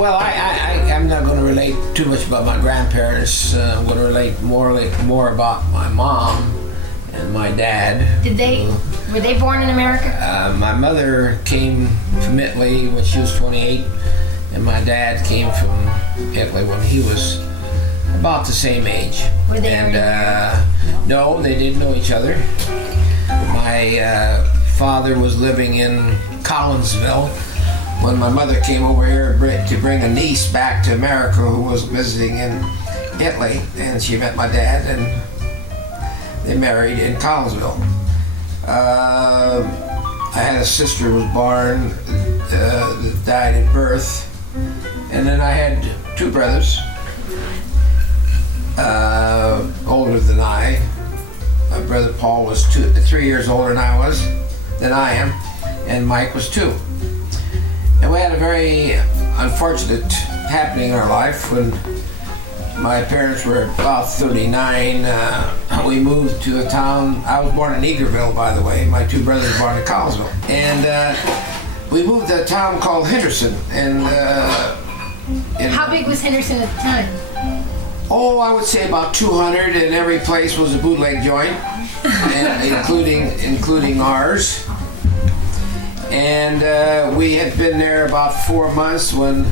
Well, I'm not going to relate too much about my grandparents. I'm going to relate more about my mom and my dad. Were they born in America? My mother came from Italy when she was 28, and my dad came from Italy when he was about the same age. Were they no, they didn't know each other. My father was living in Collinsville when my mother came over here to bring a niece back to America who was visiting in Italy, and she met my dad and they married in Collinsville. I had a sister who was born that died at birth, and then I had two brothers, older than I. My brother Paul was 3 years older than I am, and Mike was 2. And we had a very unfortunate happening in our life when my parents were about 39. We moved to a town. I was born in Eagerville, by the way. My two brothers were born in Collinsville. And we moved to a town called Henderson. And how big was Henderson at the time? Oh, I would say about 200, and every place was a bootleg joint, and including ours. And we had been there about 4 months when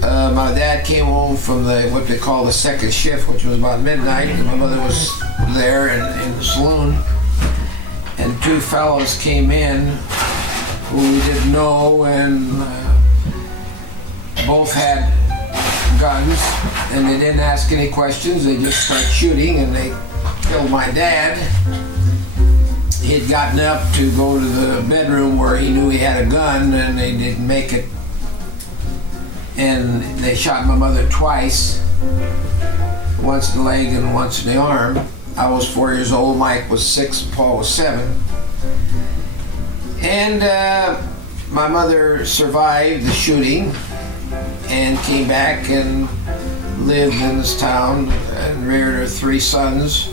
my dad came home from what they call the second shift, which was about midnight. My mother was there in the saloon, and two fellows came in who we didn't know, and both had guns, and they didn't ask any questions. They just started shooting, and they killed my dad. He had gotten up to go to the bedroom where he knew he had a gun, and they didn't make it. And they shot my mother twice, once in the leg and once in the arm. I was 4 years old, Mike was 6, Paul was 7. And my mother survived the shooting and came back and lived in this town and reared her 3 sons,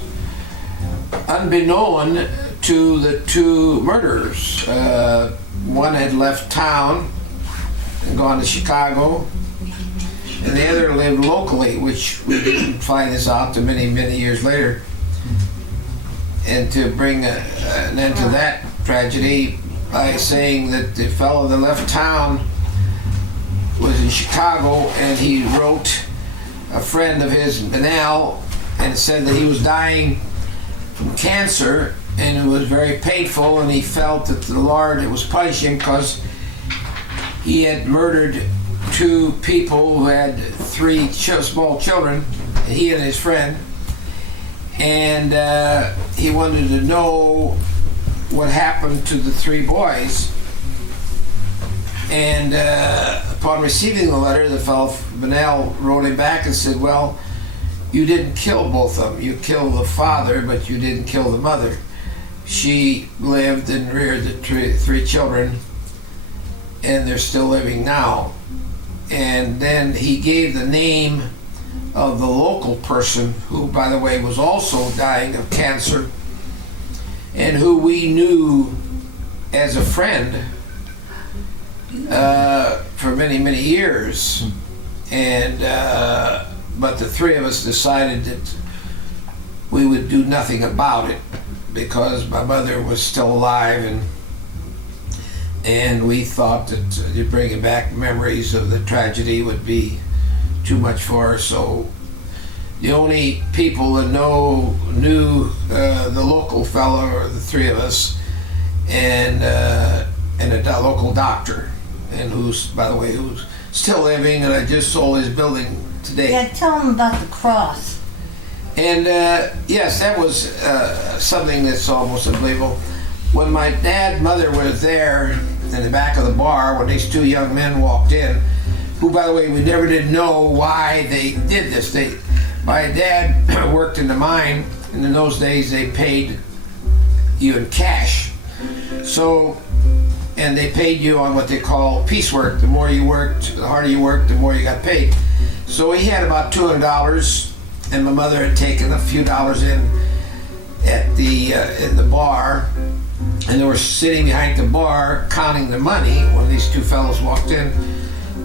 unbeknown to the 2 murderers. One had left town and gone to Chicago, and the other lived locally, which we didn't find this out to many, many years later. And to bring an end to that tragedy by saying that the fellow that left town was in Chicago, and he wrote a friend of his, Benell, and said that he was dying from cancer, and it was very painful, and he felt that the Lord was punishing him because he had murdered 2 people who had 3 small children, he and his friend, and he wanted to know what happened to the 3 boys. And upon receiving the letter, the fellow Benell wrote him back and said, well, you didn't kill both of them. You killed the father, but you didn't kill the mother. She lived and reared the 3 children, and they're still living now. And then he gave the name of the local person, who, by the way, was also dying of cancer, and who we knew as a friend for many, many years. And but the 3 of us decided that we would do nothing about it because my mother was still alive, and we thought that bringing back memories of the tragedy would be too much for her. So the only people that knew the local fellow or the 3 of us, and a local doctor, and who's, by the way, who's still living, and I just sold his building today. Yeah, tell them about the cross. And yes, that was something that's almost unbelievable. When my mother was there in the back of the bar, when these 2 young men walked in, who, by the way, we never did know why they did this. My dad worked in the mine, and in those days they paid you in cash. So, and they paid you on what they call piecework. The more you worked, the harder you worked, the more you got paid. So he had about $200, and my mother had taken a few dollars in the bar, and they were sitting behind the bar counting the money when these 2 fellows walked in.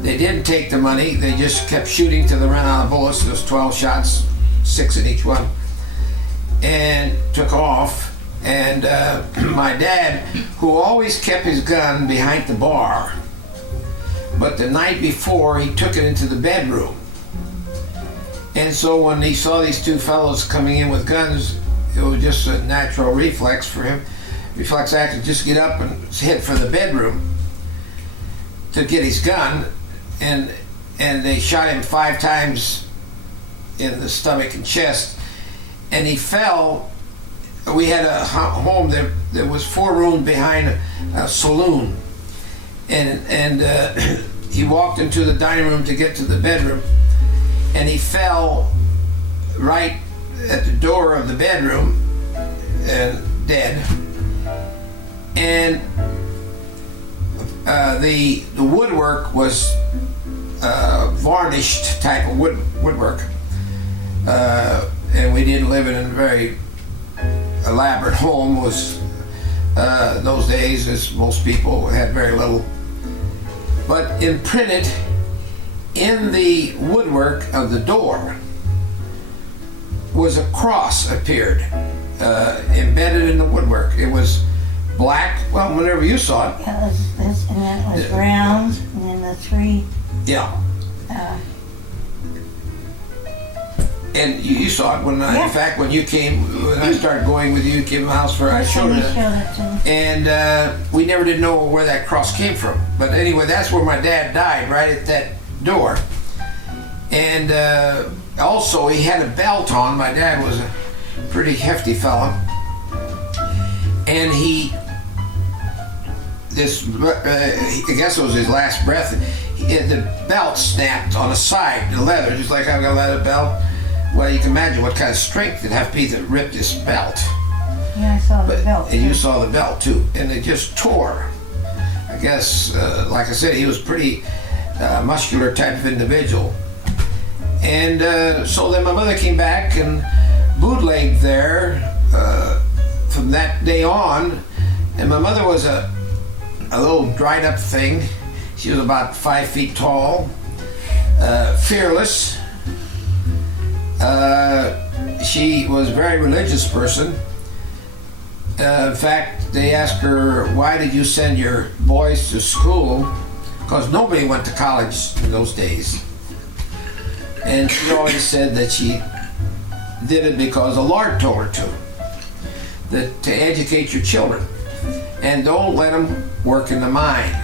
They didn't take the money. They just kept shooting till they ran out of bullets. There was 12 shots, 6 in each one, and took off. And my dad, who always kept his gun behind the bar, but the night before he took it into the bedroom. And so when he saw these two fellows coming in with guns, it was just a natural reflex for him. Reflex action, just get up and head for the bedroom to get his gun. And they shot him 5 times in the stomach and chest. And he fell. We had a home that was 4 rooms behind a saloon. And he walked into the dining room to get to the bedroom, and he fell right at the door of the bedroom and dead. And the woodwork was varnished type of woodwork, and we didn't live in a very elaborate home. It was those days, as most people had very little. But imprinted in the woodwork of the door was a cross appeared, embedded in the woodwork. It was black. Well, whenever you saw it. It was this, and then it was round, and then the 3. Yeah. And you saw it when I, Yeah. in fact, when I started going with you, you came to the house where I showed it. And we never did know where that cross came from. But anyway, that's where my dad died, right at that door. And also, he had a belt on. My dad was a pretty hefty fella. And I guess it was his last breath, the belt snapped on the side, the leather, just like I've got a leather belt. Well, you can imagine what kind of strength it'd have to be that ripped this belt. Yeah, I saw the belt. And you saw the belt too, and it just tore. I guess, like I said, he was pretty muscular type of individual. And so then my mother came back and bootlegged there from that day on. And my mother was a little dried up thing. She was about 5 feet tall, fearless. She was a very religious person. In fact, they asked her, why did you send your boys to school? Because nobody went to college in those days. And she always said that she did it because the Lord told her to educate your children. And don't let them work in the mine.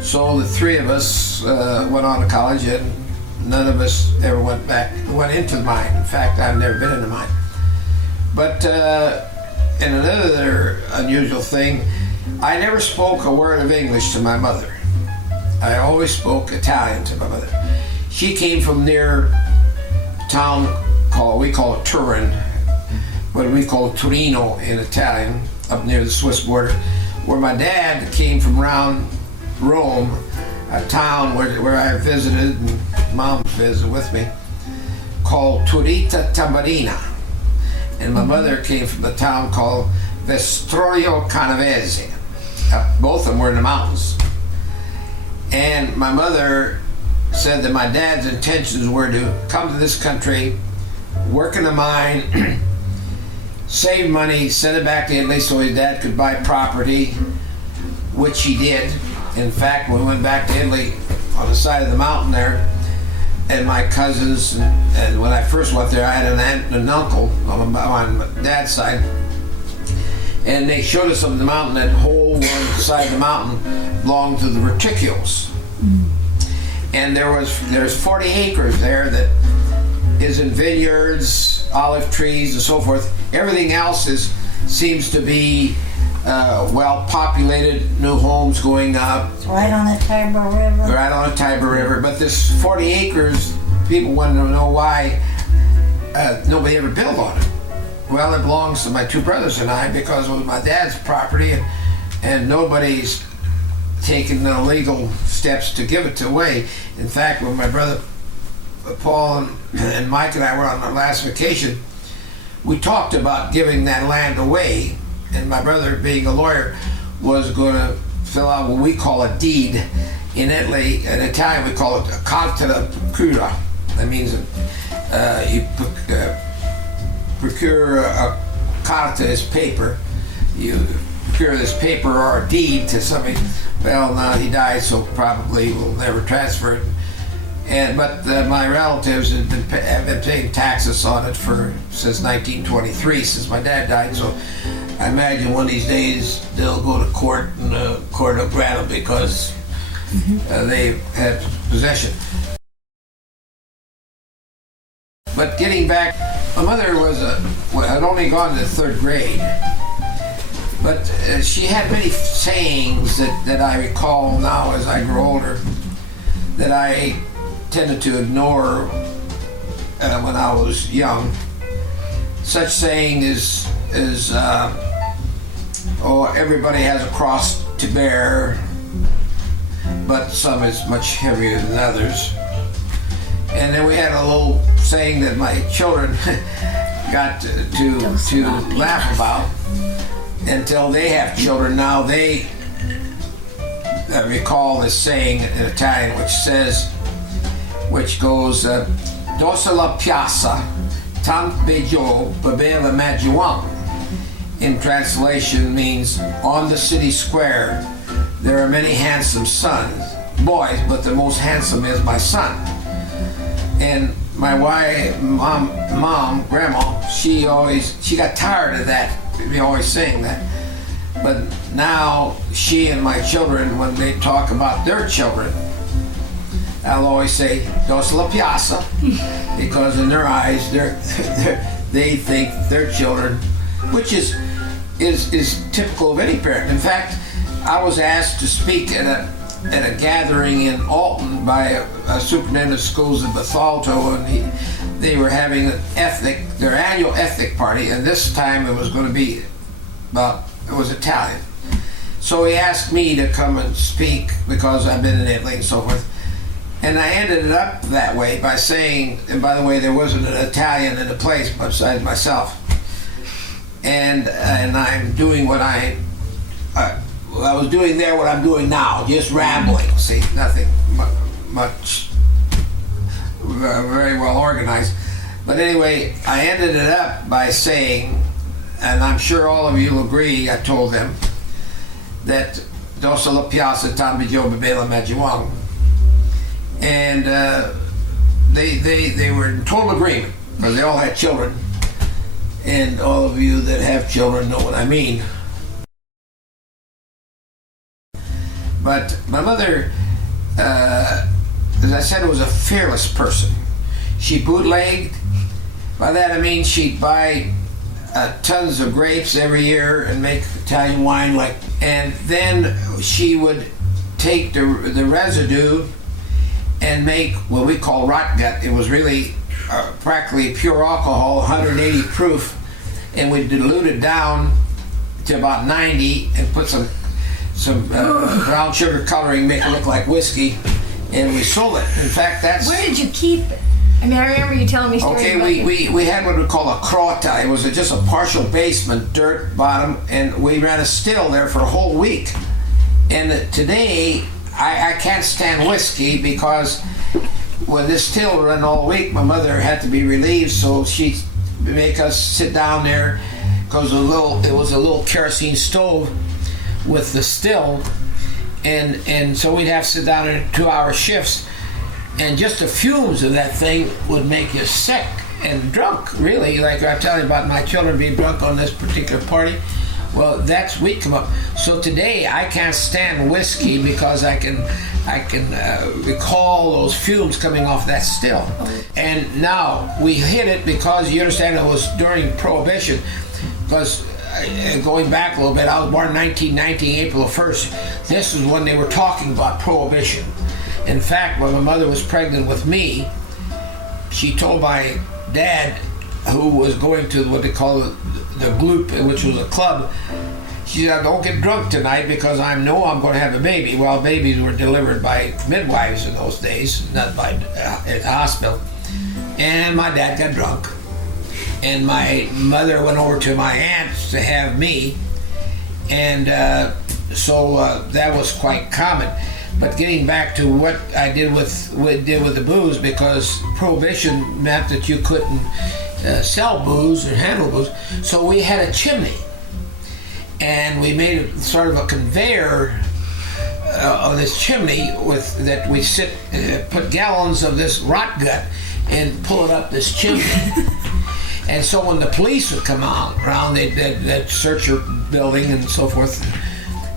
So the 3 of us went on to college, and none of us ever went into the mine. In fact, I've never been in the mine. But and another unusual thing, I never spoke a word of English to my mother. I always spoke Italian to my mother. She came from near a town we call it Turin, but we call it Torino in Italian, up near the Swiss border, where my dad came from around Rome, a town where I visited, and Mom visited with me, called Turita Tamburina. And my mother came from the town called Vestroio Canavese. Both of them were in the mountains. And my mother said that my dad's intentions were to come to this country, work in a mine, save money, send it back to Italy so his dad could buy property, which he did. In fact, when we went back to Italy, on the side of the mountain there, and my cousins, and when I first went there, I had an aunt and an uncle on my dad's side, and they showed us on the mountain that whole one side of the mountain belonged to the Reticules. And there's 40 acres there that is in vineyards, olive trees, and so forth. Everything else seems to be well populated, new homes going up. It's right on the Tiber River. Right on the Tiber River. But this 40 acres, people want to know why nobody ever built on it. Well, it belongs to my 2 brothers and I because it was my dad's property, and nobody's taken the legal steps to give it away. In fact, when my brother Paul and Mike and I were on our last vacation, we talked about giving that land away, and my brother, being a lawyer, was going to fill out what we call a deed, In Italy, in Italian, we call it a carta da procura. That means you procure a carta is paper. You procure this paper or a deed to somebody. Well, now he died, so probably we'll never transfer it. But my relatives have been paying taxes on it since 1923, since my dad died. So I imagine one of these days they'll go to court and the court will grant them because they had possession. But getting back, my mother had only gone to the 3rd grade, but she had many sayings that I recall now as I grow older that I tended to ignore when I was young. Such saying is everybody has a cross to bear, but some is much heavier than others. And then we had a little saying that my children got to laugh about until they have children. Now they recall this saying in Italian, which goes, "Dossa la piazza, tant peggio per la maggiuan." In translation means, on the city square, there are many handsome boys, but the most handsome is my son. And my wife, grandma, she got tired of that, me always saying that. But now she and my children, when they talk about their children, I'll always say "Dossa la piazza," because in their eyes, they think their children, which is typical of any parent. In fact, I was asked to speak at a gathering in Alton by a superintendent of schools in Bethalto, and they were having their annual ethnic party, and this time it was going to be it was Italian. So he asked me to come and speak because I've been in Italy and so forth. And I ended it up that way by saying, and by the way, there wasn't an Italian in the place besides myself. And I'm doing what I was doing there, what I'm doing now, just rambling. See, nothing much, very well organized. But anyway, I ended it up by saying, and I'm sure all of you will agree, I told them, that "Dossa la piazza, tant peggio per la maggiuan." And they were in total agreement, because they all had children. And all of you that have children know what I mean. But my mother, as I said, was a fearless person. She bootlegged. By that I mean she'd buy tons of grapes every year and make Italian wine, and then she would take the residue and make what we call rot gut. It was really practically pure alcohol, 180 proof, and we dilute it down to about 90 and put some brown sugar coloring, make it look like whiskey, and we sold it. In fact, Where did you keep it? I mean, I remember you telling me stories about it. We had what we call a crota. It was just a partial basement, dirt bottom, and we ran a still there for a whole week. And today, I can't stand whiskey because when this still ran all week, my mother had to be relieved, so she'd make us sit down there because it was a little kerosene stove with the still, and so we'd have to sit down in 2-hour shifts, and just the fumes of that thing would make you sick and drunk, really. Like I'm telling you about my children being drunk on this particular party. Well, we'd come up. So today I can't stand whiskey because I can recall those fumes coming off that still. And now we hit it because you understand it was during Prohibition. Because going back a little bit, I was born in 1919, April 1st. This is when they were talking about Prohibition. In fact, when my mother was pregnant with me, she told my dad, who was going to what they call the Gloop, which was a club, she said, "Don't get drunk tonight because I know I'm going to have a baby." Well, babies were delivered by midwives in those days, not by at the hospital. And my dad got drunk. And my mother went over to my aunt's to have me. And so that was quite common. But getting back to what I did with the booze, because prohibition meant that you couldn't sell booze or handle booze, so we had a chimney, and we made a, sort of a conveyor on this chimney with that we put gallons of this rot gut and pull it up this chimney. And so when the police would come out around, they'd search your building and so forth.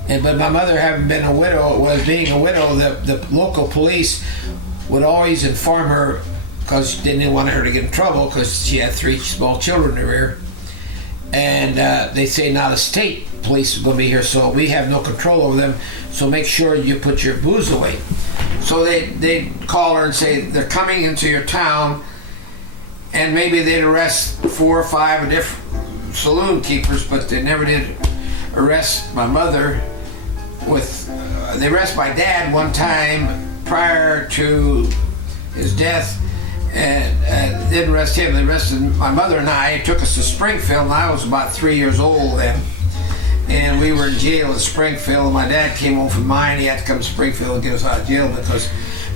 But my mother, having been a widow, the local police would always inform her, because they didn't want her to get in trouble because she had 3 small children in her rear. And they say, now the state police are going to be here, so we have no control over them, so make sure you put your booze away. So they'd call her and say, they're coming into your town, and maybe they'd arrest 4 or 5 different saloon keepers, but they never did arrest my mother. They arrested my dad one time prior to his death, and didn't arrest him. They arrested my mother and I. Took us to Springfield, and I was about 3 years old then. And we were in jail in Springfield, and my dad came home from mine. He had to come to Springfield and get us out of jail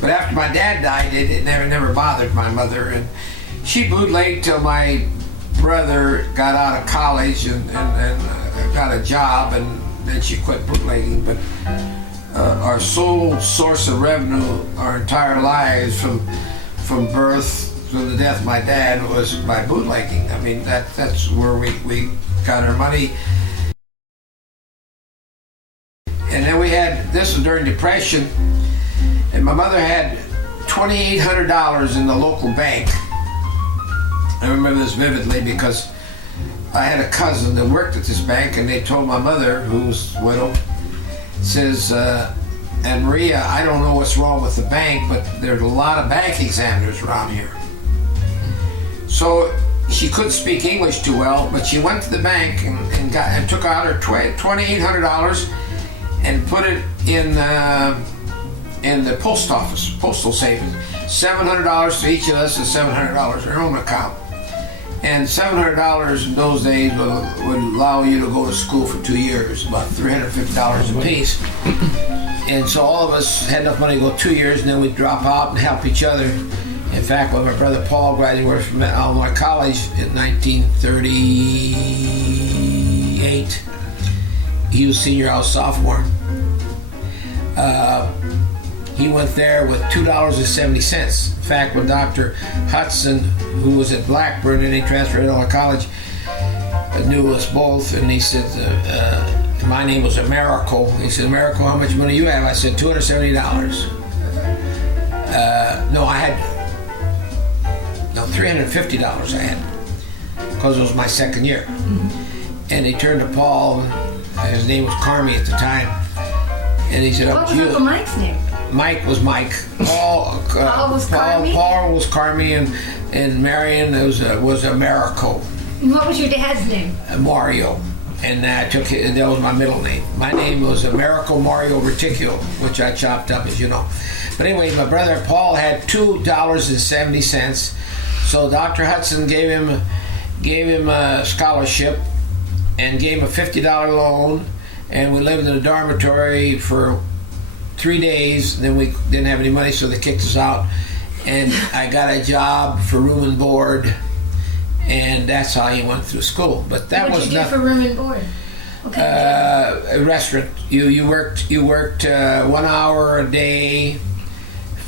but after my dad died, it never bothered my mother. And she bootlegged till my brother got out of college and got a job, and then she quit bootlegging. But our sole source of revenue our entire lives from birth to the death of my dad was by bootlegging. I mean, that's where we got our money. And then this was during Depression, and my mother had $2,800 in the local bank. I remember this vividly because I had a cousin that worked at this bank, and they told my mother, who's widow, says, and Maria, I don't know what's wrong with the bank, but there's a lot of bank examiners around here. So she couldn't speak English too well, but she went to the bank and took out her $2,800 and put it in the post office, postal savings. $700 to each of us, and $700 in her own account. And $700 in those days would allow you to go to school for 2 years, about $350 a piece. And so all of us had enough money to go 2 years, and then we'd drop out and help each other. In fact, when my brother Paul graduated from Illinois College in 1938, he was senior, I was sophomore. He went there with $2.70. In fact, when Dr. Hudson, who was at Blackburn and he transferred to Illinois College, knew us both, and he said, my name was Americo. He said, Americo, how much money you have? I said, $270. $350 I had, because it was my second year. Mm-hmm. And he turned to Paul, his name was Carmy at the time, and he said, what was Uncle Mike's name? Mike was Mike. Paul was Carmy? Paul was Carmy, and Marian was Americo. And what was your dad's name? Mario. And that was my middle name. My name was Americo Mario Reticchio, which I chopped up, as you know. But anyway, my brother Paul had $2.70. So Dr. Hudson gave him a scholarship and gave him a $50 loan, and we lived in a dormitory for 3 days. And then we didn't have any money, so they kicked us out. And I got a job for room and board, and that's how he went through school. But that was nothing. What did you do for room and board? A restaurant. You worked 1 hour a day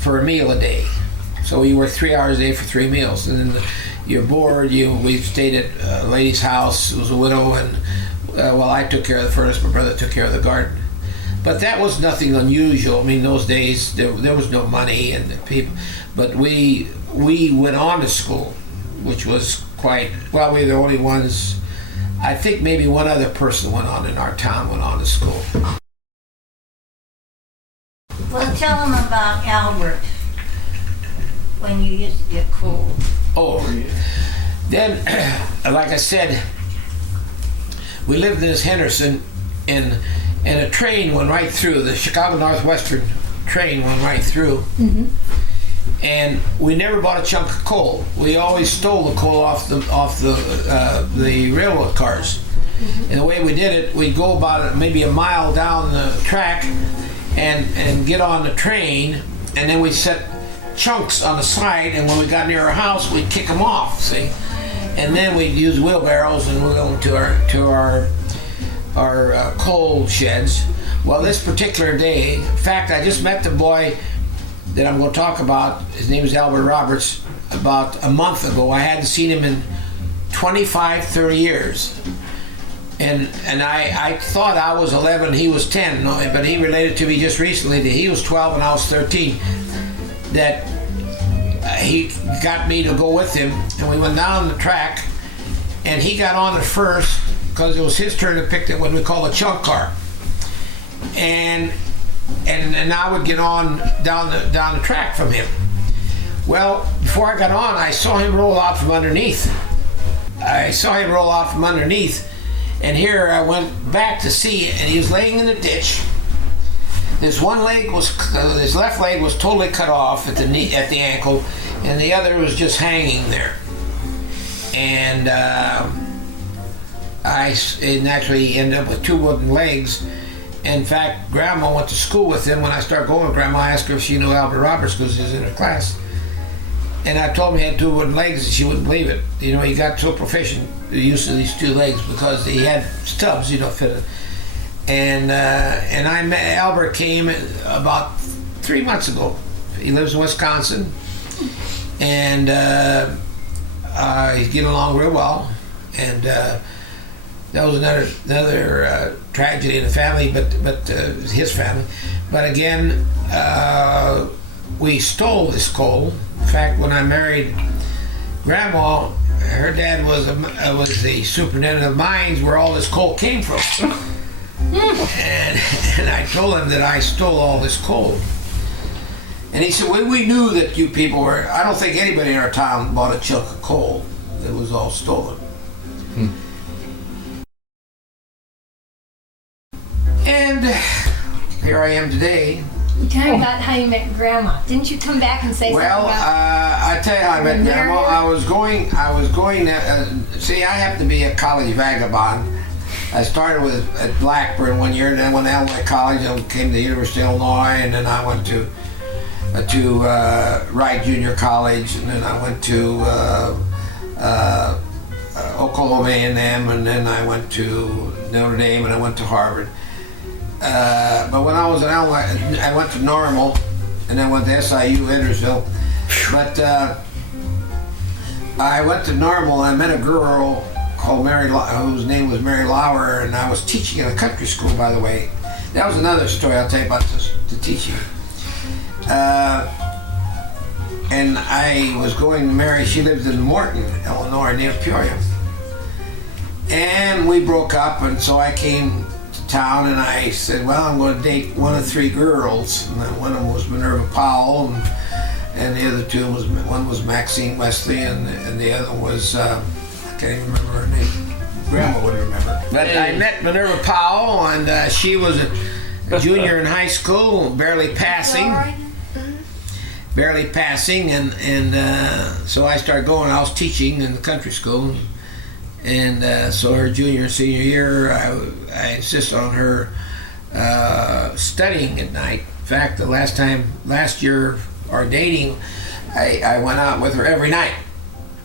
for a meal a day. So you worked 3 hours a day for 3 meals, and then your board. We stayed at a lady's house. It was a widow, and I took care of the furnace. My brother took care of the garden. But that was nothing unusual. I mean, those days there was no money and people. But we went on to school, which was quite. Well, we were the only ones. I think maybe one other person went on in our town went on to school. Well, tell them about Albert. When you used to get cold. Oh, then, like I said, we lived in this Henderson, and a train went right through. The Chicago Northwestern train went right through. Mm-hmm. And we never bought a chunk of coal. We always stole the coal off the railroad cars. Mm-hmm. And the way we did it, we'd go about maybe a mile down the track, and get on the train, and then we set chunks on the side, and when we got near our house, we'd kick them off, see? And then we'd use wheelbarrows and wheel them to our coal sheds. Well, this particular day, in fact, I just met the boy that I'm going to talk about. His name is Albert Roberts. About a month ago, I hadn't seen him in 25, 30 years. And I thought I was 11, he was 10, but he related to me just recently that he was 12 and I was 13. That he got me to go with him, and we went down the track, and he got on it first because it was his turn to pick what we call a chunk car. And I would get on down the track from him. Well, before I got on, I saw him roll out from underneath. And here I went back to see it, and he was laying in a ditch. His left leg was totally cut off at the knee, at the ankle, and the other was just hanging there. And naturally he ended up with 2 wooden legs. In fact, Grandma went to school with him. When I started going with Grandma, I asked her if she knew Albert Roberts because he was in her class. And I told him he had 2 wooden legs, and she wouldn't believe it. You know, he got so proficient the use of these 2 legs because he had stubs, fitted. And I met Albert came about 3 months ago. He lives in Wisconsin, and he's getting along real well. And that was another tragedy in the family, but his family. But again, we stole this coal. In fact, when I married Grandma, her dad was the superintendent of mines where all this coal came from. And I told him that I stole all this coal. And he said, well, we knew that you people were, I don't think anybody in our town bought a chunk of coal. It was all stolen. And here I am today. Tell me about how you met Grandma. Didn't you come back and say something about? I tell you how I met Grandma. I was going see, I happen to be a college vagabond. I started at Blackburn one year, and then went to Illinois College. I came to the University of Illinois, and then I went to Wright Junior College, and then I went to Oklahoma A&M, and then I went to Notre Dame, and I went to Harvard. But when I was in Illinois, I went to Normal, and then went to SIU Edwardsville. But I went to Normal, and I met a girl called whose name was Mary Lauer, and I was teaching in a country school, by the way. That was another story I'll tell you about the teaching. And I was going to Mary. She lived in Morton, Illinois, near Peoria. And we broke up, and so I came to town, and I said, well, I'm going to date one of 3 girls. And one of them was Minerva Powell, and the other 2 one was Maxine Wesley, and the other was I can't even remember her name. Grandma would remember. But I met Minerva Powell, and she was a junior in high school, barely passing, and so I started going. I was teaching in the country school, and so her junior and senior year, I insisted on her studying at night. In fact, last year, our dating, I went out with her every night.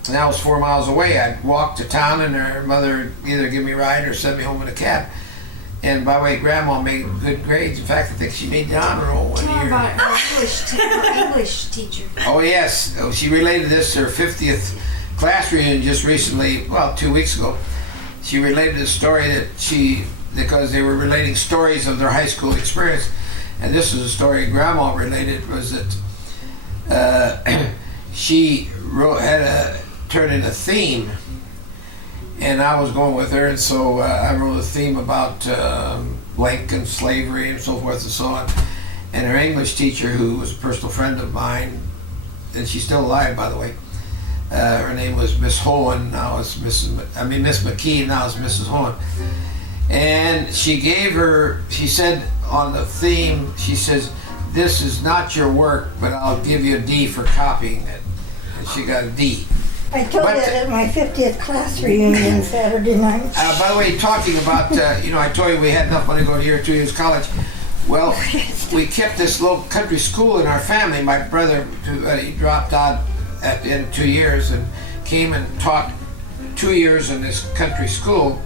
And I was 4 miles away. I'd walk to town, and her mother would either give me a ride or send me home in a cab. And by the way, Grandma made good grades. In fact, I think she made the honor roll one year. About her English teacher. Oh yes, she related this to her 50th class reunion just recently. Well, 2 weeks ago, she related a story because they were relating stories of their high school experience, and this is a story Grandma related. Was that she turned in a theme, and I was going with her, and so I wrote a theme about Lincoln, slavery, and so forth and so on. And her English teacher, who was a personal friend of mine, and she's still alive, by the way, her name was Miss Hohen. Now it's Miss McKee. Now it's Mrs. Hohen. And she said on the theme, she says, "This is not your work, but I'll give you a D for copying it." And she got a D. I told that at my 50th class reunion Saturday night. By the way, talking about, I told you we had enough money to go to year 2 years college. Well, we kept this little country school in our family. My brother, he dropped out at the end of 2 years and came and taught 2 years in this country school,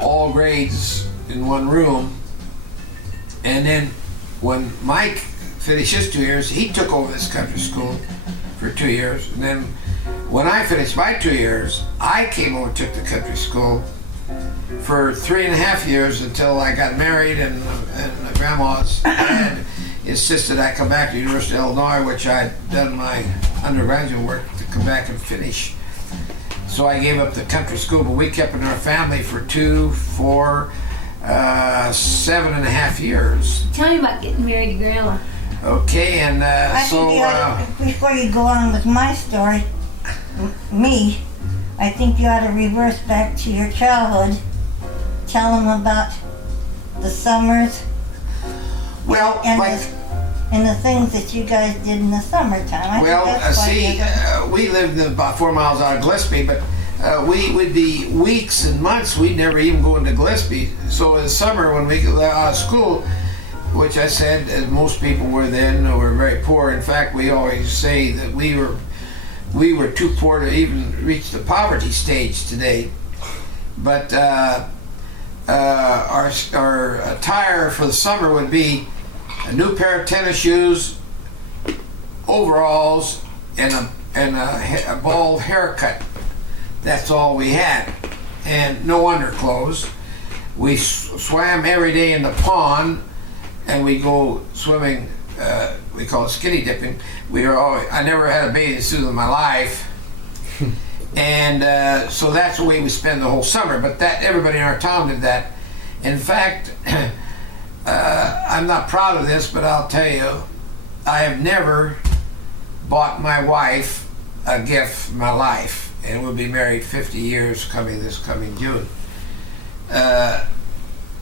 all grades in one room. And then when Mike finished his 2 years, he took over this country school for 2 years. And then when I finished my 2 years, I came over and took the country school for 3.5 years until I got married, and my grandma's dad insisted I come back to the University of Illinois, which I'd done my undergraduate work to come back and finish. So I gave up the country school, but we kept in our family for 2, 4, 7.5 years. Tell me about getting married to Grandma. Okay, and I think you ought to, before you go on with my story, I think you ought to reverse back to your childhood. Tell them about the summers well, and, like, and the things that you guys did in the summertime. I well, think that's quite we lived about 4 miles out of Gillespie, but we would be weeks and months, we'd never even go into Gillespie. So in the summer when we got out of school, which I said, as most people were then, were very poor. In fact, we always say that we were too poor to even reach the poverty stage today. But our attire for the summer would be a new pair of tennis shoes, overalls, and a bald haircut. That's all we had, and no underclothes. We swam every day in the pond, and we go swimming. We call it skinny dipping. I never had a bathing suit in my life. And so that's the way we spend the whole summer. But everybody in our town did that. In fact, I'm not proud of this, but I'll tell you, I have never bought my wife a gift in my life. And we'll be married 50 years this coming June.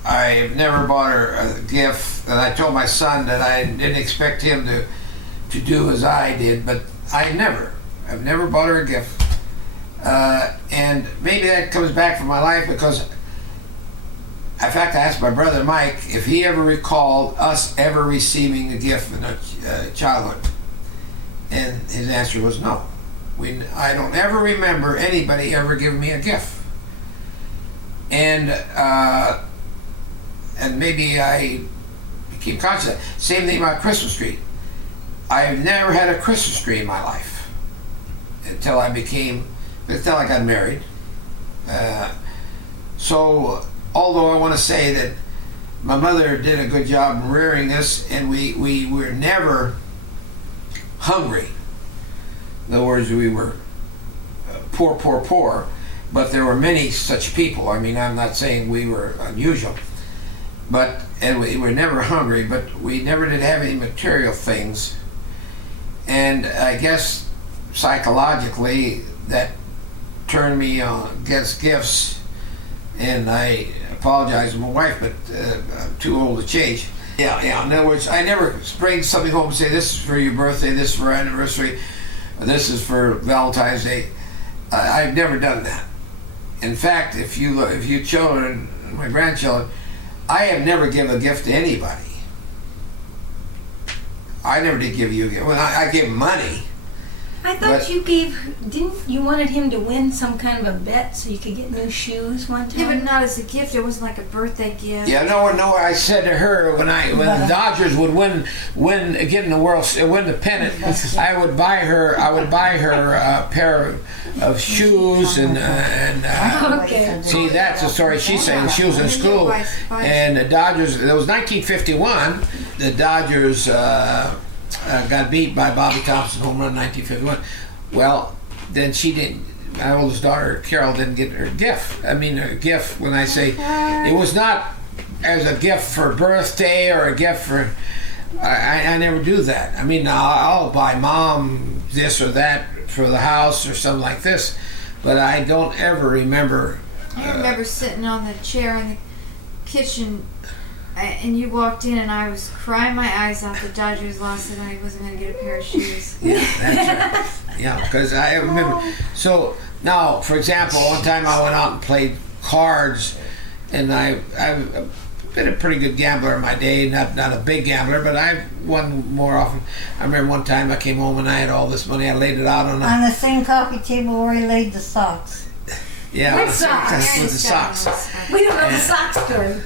I've never bought her a gift, and I told my son that I didn't expect him to do as I did, but I've never bought her a gift. And maybe that comes back from my life because, in fact, I asked my brother Mike if he ever recalled us ever receiving a gift in our childhood. And his answer was no. I don't ever remember anybody ever giving me a gift. And maybe I became conscious of that. Same thing about Christmas tree. I've never had a Christmas tree in my life until I got married. So, although I want to say that my mother did a good job in rearing this, and we were never hungry. In other words, we were poor, but there were many such people. I mean, I'm not saying we were unusual, and we were never hungry, but we never did have any material things. And I guess psychologically that turned me against gifts, and I apologize to my wife, but I'm too old to change. Yeah. In other words, I never bring something home and say, this is for your birthday, this is for our anniversary, this is for Valentine's Day. I've never done that. In fact, if you children, my grandchildren, I have never given a gift to anybody. I never did give you a gift. Well, I gave money. I thought didn't you wanted him to win some kind of a bet so you could get new shoes one time? Yeah, but not as a gift. It wasn't like a birthday gift. Yeah, no. I said to her when the Dodgers would win again in the win the pennant, I would buy her a pair of shoes and Okay. see, that's the story she's saying. She was in school, and the Dodgers. It was 1951. The Dodgers. Got beat by Bobby Thompson home run in 1951. Well, then she didn't. My oldest daughter Carol didn't get her gift. I mean, a gift. When I say it was not as a gift for birthday or a gift for, I never do that. I mean, I'll buy mom this or that for the house or something like this, but I don't ever remember. I remember sitting on the chair in the kitchen. And you walked in, and I was crying my eyes out. The Dodgers lost, and I wasn't going to get a pair of shoes. Yeah, that's right. Yeah, because I remember. So now, for example, one time I went out and played cards, and I been a pretty good gambler in my day. Not a big gambler, but I've won more often. I remember one time I came home and I had all this money. I laid it out on On the same coffee table where he laid the socks. yeah, With on the- socks. with the socks. We don't know the sock story.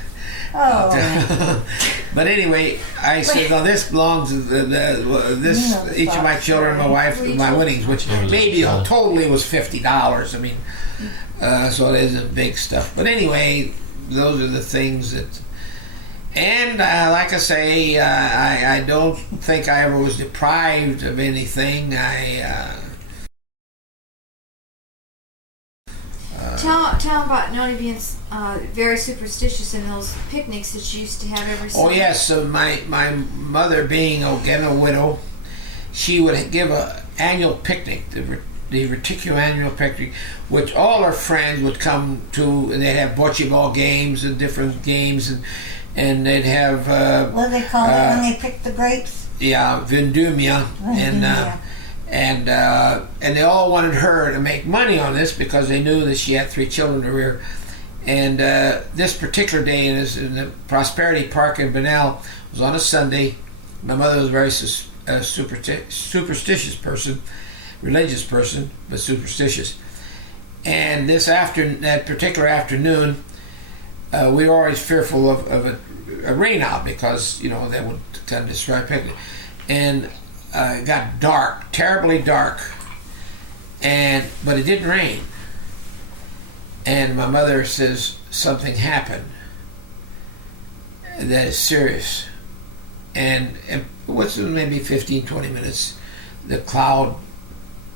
Oh, But anyway, I said, "No, this belongs to this. You know the Each of my socks, children, my wife, my winnings, which maybe totally was $50. I mean, so it isn't big stuff. But anyway, those are the things that. And like I say, I don't think I ever was deprived of anything. Tell them about Noni being very superstitious in those picnics that you used to have every summer. Oh yes, so my mother being again a widow, she would give a annual picnic, the Reticule annual picnic, which all her friends would come to, and they'd have bocce ball games and different games, and they'd have what do they call it when they pick the grapes? Vendumia, and they all wanted her to make money on this because they knew that she had 3 children to rear. And this particular day in the Prosperity Park in Bunnell was on a Sunday. My mother was a very superstitious person, religious person, but superstitious. And that particular afternoon, we were always fearful of a rain out because that would kind of destroy a picnic. And it got dark, terribly dark, but it didn't rain. And my mother says something happened that is serious. And what's maybe 15, 20 minutes, the cloud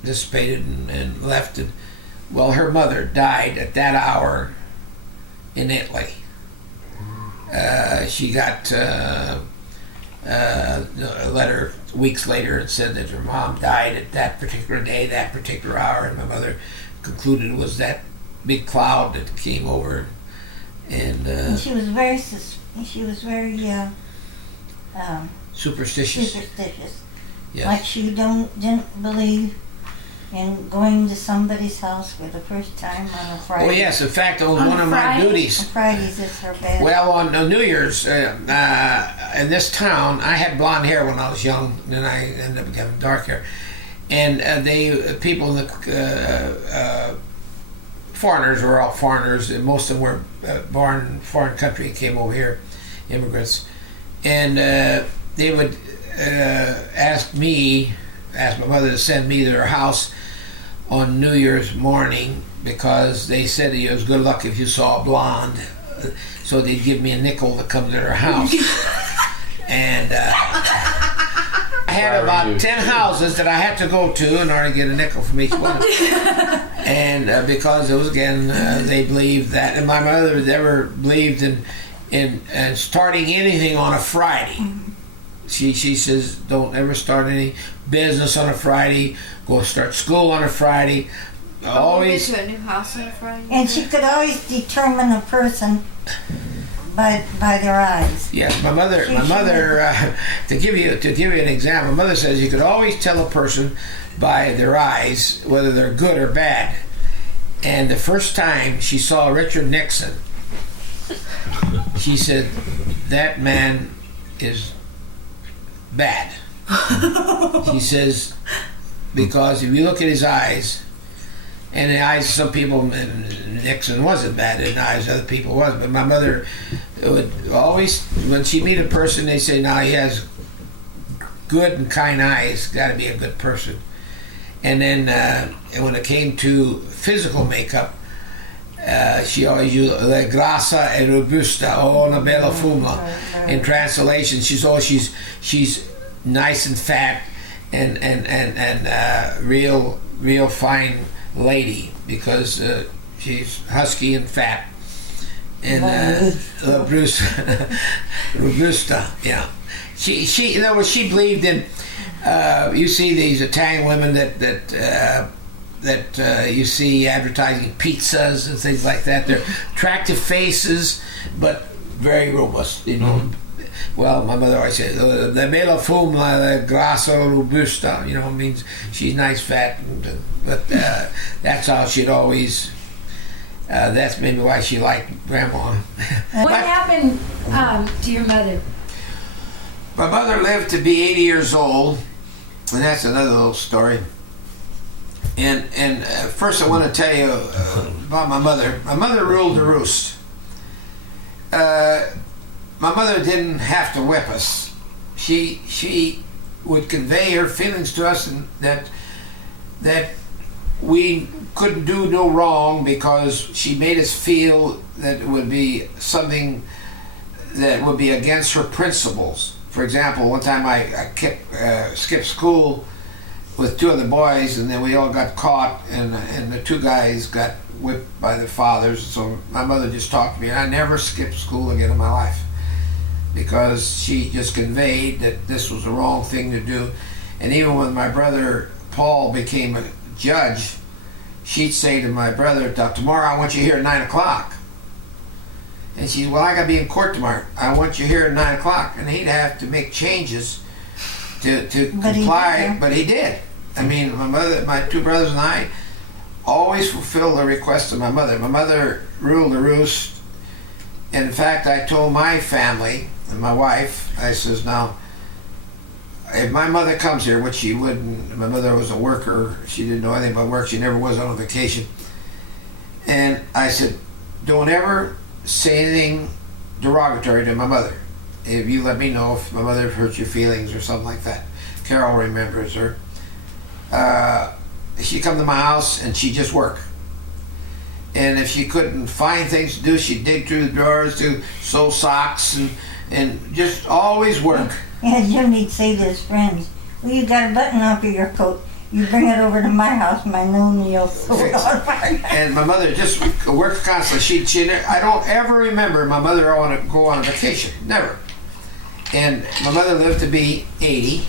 dissipated and left. And, well, her mother died at that hour in Italy. She got a letter weeks later and said that her mom died at that particular day, that particular hour, and my mother concluded it was that big cloud that came over, and she was very superstitious. Yes. Like she didn't believe in going to somebody's house for the first time on a Friday. Oh yes, in fact, it was one of my duties. On Fridays is her bad. Well, on New Year's, in this town, I had blonde hair when I was young, and I ended up having dark hair. And people in the foreigners were all foreigners, and most of them were born in foreign country and came over here, immigrants. And they would ask my mother to send me to their house on New Year's morning because they said it was good luck if you saw a blonde. So they'd give me a nickel to come to their house. And I had about 10 houses that I had to go to in order to get a nickel from each one. And because it was, again, they believed that, and my mother never believed in starting anything on a Friday. She says, don't ever start any business on a Friday, go start school on a Friday. Always. To a new house on a Friday. And she could always determine a person by their eyes. Yes, my mother. To give you an example, my mother says you could always tell a person by their eyes whether they're good or bad. And the first time she saw Richard Nixon, she said, "That man is bad." She says, because if you look at his eyes, and the eyes of some people, Nixon wasn't bad, in the eyes of other people was, but my mother would always, when she meet a person, they say, "Now he has good and kind eyes, got to be a good person." And then and when it came to physical makeup, she always used la grassa e robusta, oh, una bella fuma. In translation, she's nice and fat and real fine lady, because she's husky and fat. And robusta, yeah. She in other words, she believed in. You see these Italian women that you see advertising pizzas and things like that. They're attractive faces, but very robust. Well, my mother always said, "La bella fuma, la grassa robusta." Means she's nice, fat, but that's how she'd always. That's maybe why she liked Grandma. What happened to your mother? My mother lived to be 80 years old, and that's another little story. And first I want to tell you about my mother. My mother ruled the roost. My mother didn't have to whip us. She would convey her feelings to us, and that we couldn't do no wrong, because she made us feel that it would be something that would be against her principles. For example, one time I skipped school with two of the boys, and then we all got caught, and the two guys got whipped by their fathers. So my mother just talked to me, and I never skipped school again in my life, because she just conveyed that this was the wrong thing to do. And even when my brother Paul became a judge, she'd say to my brother, tomorrow I want you here at 9 o'clock. And she'd, well, I got to be in court tomorrow. I want you here at 9 o'clock. And he'd have to make changes to comply, but he did. I mean, my mother, my two brothers and I always fulfilled the request of my mother. My mother ruled the roost. And in fact, I told my family and my wife, I says, now, if my mother comes here, which she wouldn't, my mother was a worker, she didn't know anything about work, she never was on a vacation. And I said, don't ever say anything derogatory to my mother. If you let me know if my mother hurt your feelings or something like that. Carol remembers her. She'd come to my house and she'd just work. And if she couldn't find things to do, she'd dig through the drawers to sew socks and just always work. Yeah, Jimmy'd say to his friends, well, you got a button off of your coat. You bring it over to my house, my noni will sew it on fire. And my mother just worked constantly. I don't ever remember my mother want to go on a vacation. Never. And my mother lived to be 80.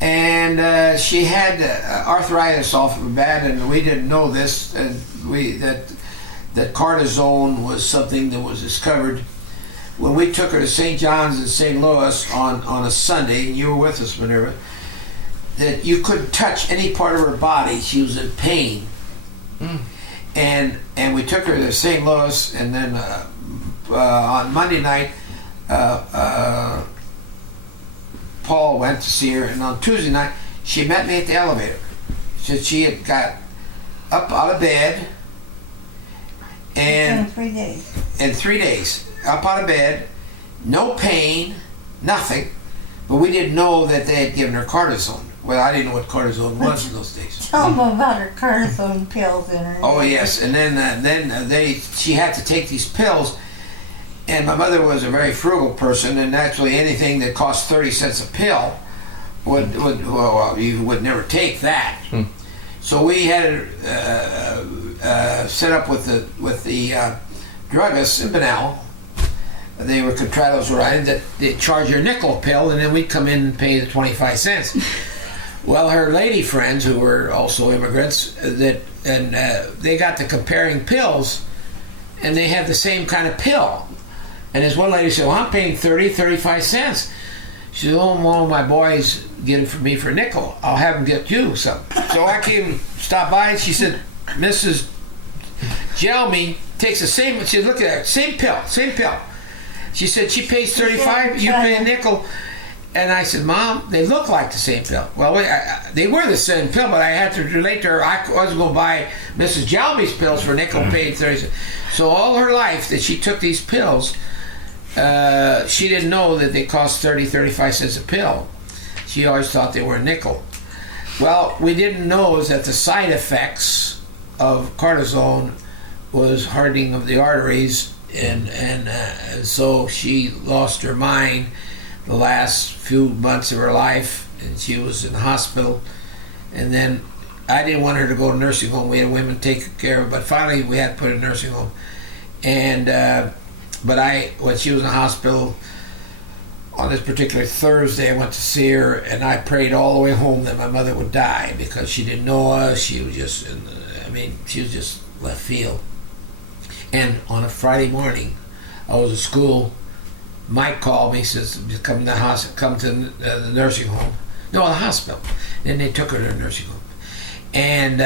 And she had arthritis awful bad, and we didn't know this. That cortisone was something that was discovered when we took her to St. John's in St. Louis on a Sunday. And you were with us, Minerva. That you couldn't touch any part of her body. She was in pain. And we took her to St. Louis, and then on Monday night, Paul went to see her, and on Tuesday night, she met me at the elevator. She said she had got up out of bed, and in 3 days, up out of bed, no pain, nothing, but we didn't know that they had given her cortisone. Well, I didn't know what cortisone was in those days. Tell them about her cortisone pills in her. Oh yes, and then she had to take these pills. And my mother was a very frugal person, and naturally anything that cost 30 cents a pill you would never take that. So we had set up with the druggists in Bunnell. They were contratos right that they charge you a nickel a pill, and then we'd come in and pay the 25 cents. Well, her lady friends, who were also immigrants, they got to comparing pills, and they had the same kind of pill. And this one lady said, well, I'm paying 35 cents. She said, oh, well, my boys get it for me for a nickel. I'll have them get you some. So I stopped by, and she said, Mrs. Jelmy takes the same, she said, look at that, same pill. She said, she pays 35, you pay a nickel. And I said, Mom, they look like the same pill. Well, they were the same pill, but I had to relate to her. I wasn't going to buy Mrs. Jelmy's pills for a nickel, paid 30 cents. So all her life that she took these pills, she didn't know that they cost 35 cents a pill. She always thought they were a nickel. Well, we didn't know is that the side effects of cortisone was hardening of the arteries, and so she lost her mind the last few months of her life, and she was in the hospital. And then I didn't want her to go to nursing home. We had women take care of her, but finally we had to put her in nursing home. And when she was in the hospital, on this particular Thursday, I went to see her, and I prayed all the way home that my mother would die, because she didn't know us. She was just, she was just left field. And on a Friday morning, I was at school. Mike called me, says, come to the nursing home. No, the hospital. Then they took her to the nursing home. And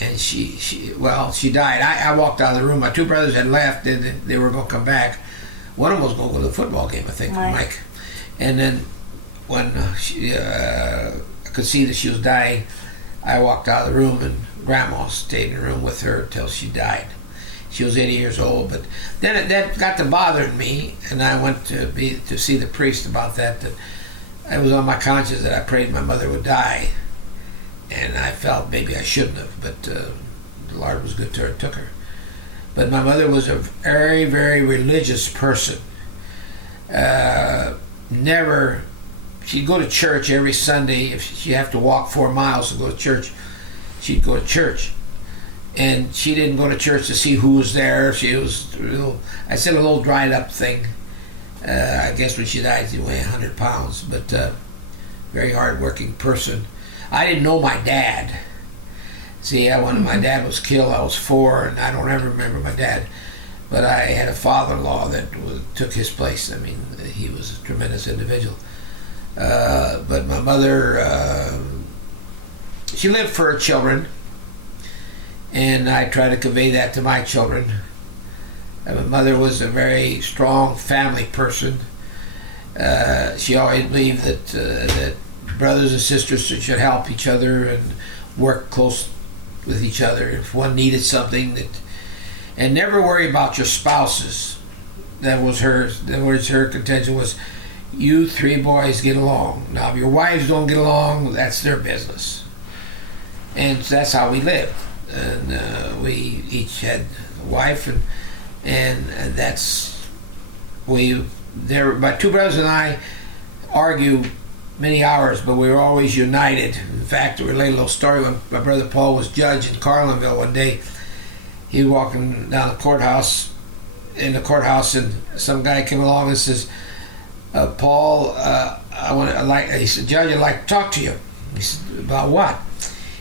and she died. I walked out of the room. My two brothers had left, and they were going to come back. One of them was going to go to the football game, I think, Mike. And then when I could see that she was dying, I walked out of the room, and Grandma stayed in the room with her till she died. She was 80 years old, but then that got to bothering me, and I went to see the priest about that. That it was on my conscience that I prayed my mother would die, and I felt maybe I shouldn't have, but the Lord was good to her and took her. But my mother was a very, very religious person. Never, she'd go to church every Sunday. If she'd have to walk 4 miles to go to church, she'd go to church. And she didn't go to church to see who was there. She was a little dried up thing. I guess when she died, she weighed 100 pounds, but very hard-working person. I didn't know my dad. See, when my dad was killed, I was 4, and I don't ever remember my dad. But I had a father-in-law that took his place. I mean, he was a tremendous individual. But my mother, she lived for her children, and I try to convey that to my children. My mother was a very strong family person. She always believed that brothers and sisters should help each other and work close with each other if one needed something. And never worry about your spouses. That was her contention was, you 3 boys get along. Now, if your wives don't get along, that's their business. And that's how we lived. And we each had a wife, and that's my 2 brothers and I argue many hours, but we were always united. In fact, to relate a little story, when my brother Paul was judge in Carlinville one day, he was walking down the courthouse, and some guy came along and says, Paul, he said, Judge, I'd like to talk to you. He said, about what?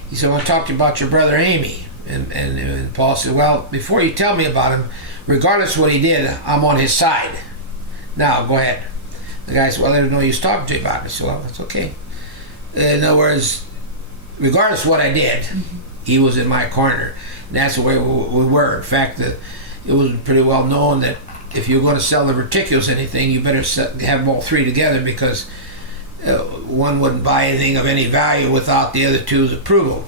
He said, I want to talk to you about your brother Amy. And Paul said, well, before you tell me about him, regardless of what he did, I'm on his side. Now, go ahead. The guy said, well, I didn't know he was talking to you about it. I said, well, that's okay. In other words, regardless of what I did, he was in my corner. And that's the way we were. In fact, it was pretty well known that if you're going to sell the Reticulous anything, you better have them all 3 together, because one wouldn't buy anything of any value without the other two's approval.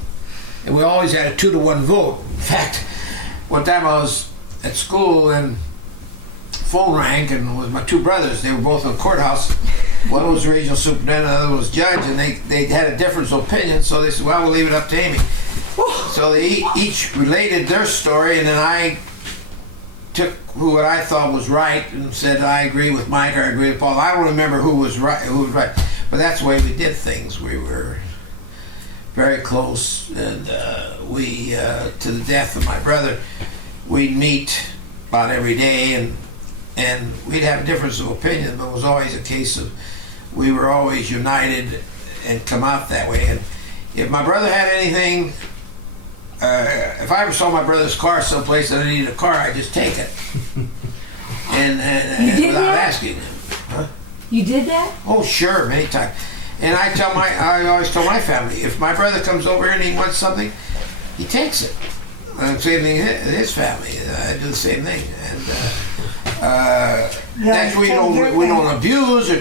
And we always had a 2-to-1 vote. In fact, one time I was at school and phone rang, and with my 2 brothers, they were both in the courthouse. One was regional superintendent, the other was judge, and they had a difference of opinion, so they said, well, we'll leave it up to Amy. So they each related their story, and then I took what I thought was right and said, I agree with Mike, or I agree with Paul. I don't remember who was right, but that's the way we did things. We were very close, and we, to the death of my brother, we'd meet about every day, and we'd have a difference of opinion, but it was always a case of we were always united and come out that way. And if my brother had anything, if I ever saw my brother's car someplace that I needed a car, I'd just take it. and without asking him. Huh? You did that? Oh, sure, many times. And I always tell my family, if my brother comes over and he wants something, he takes it. Same thing in his family. I do the same thing. And that's we don't abuse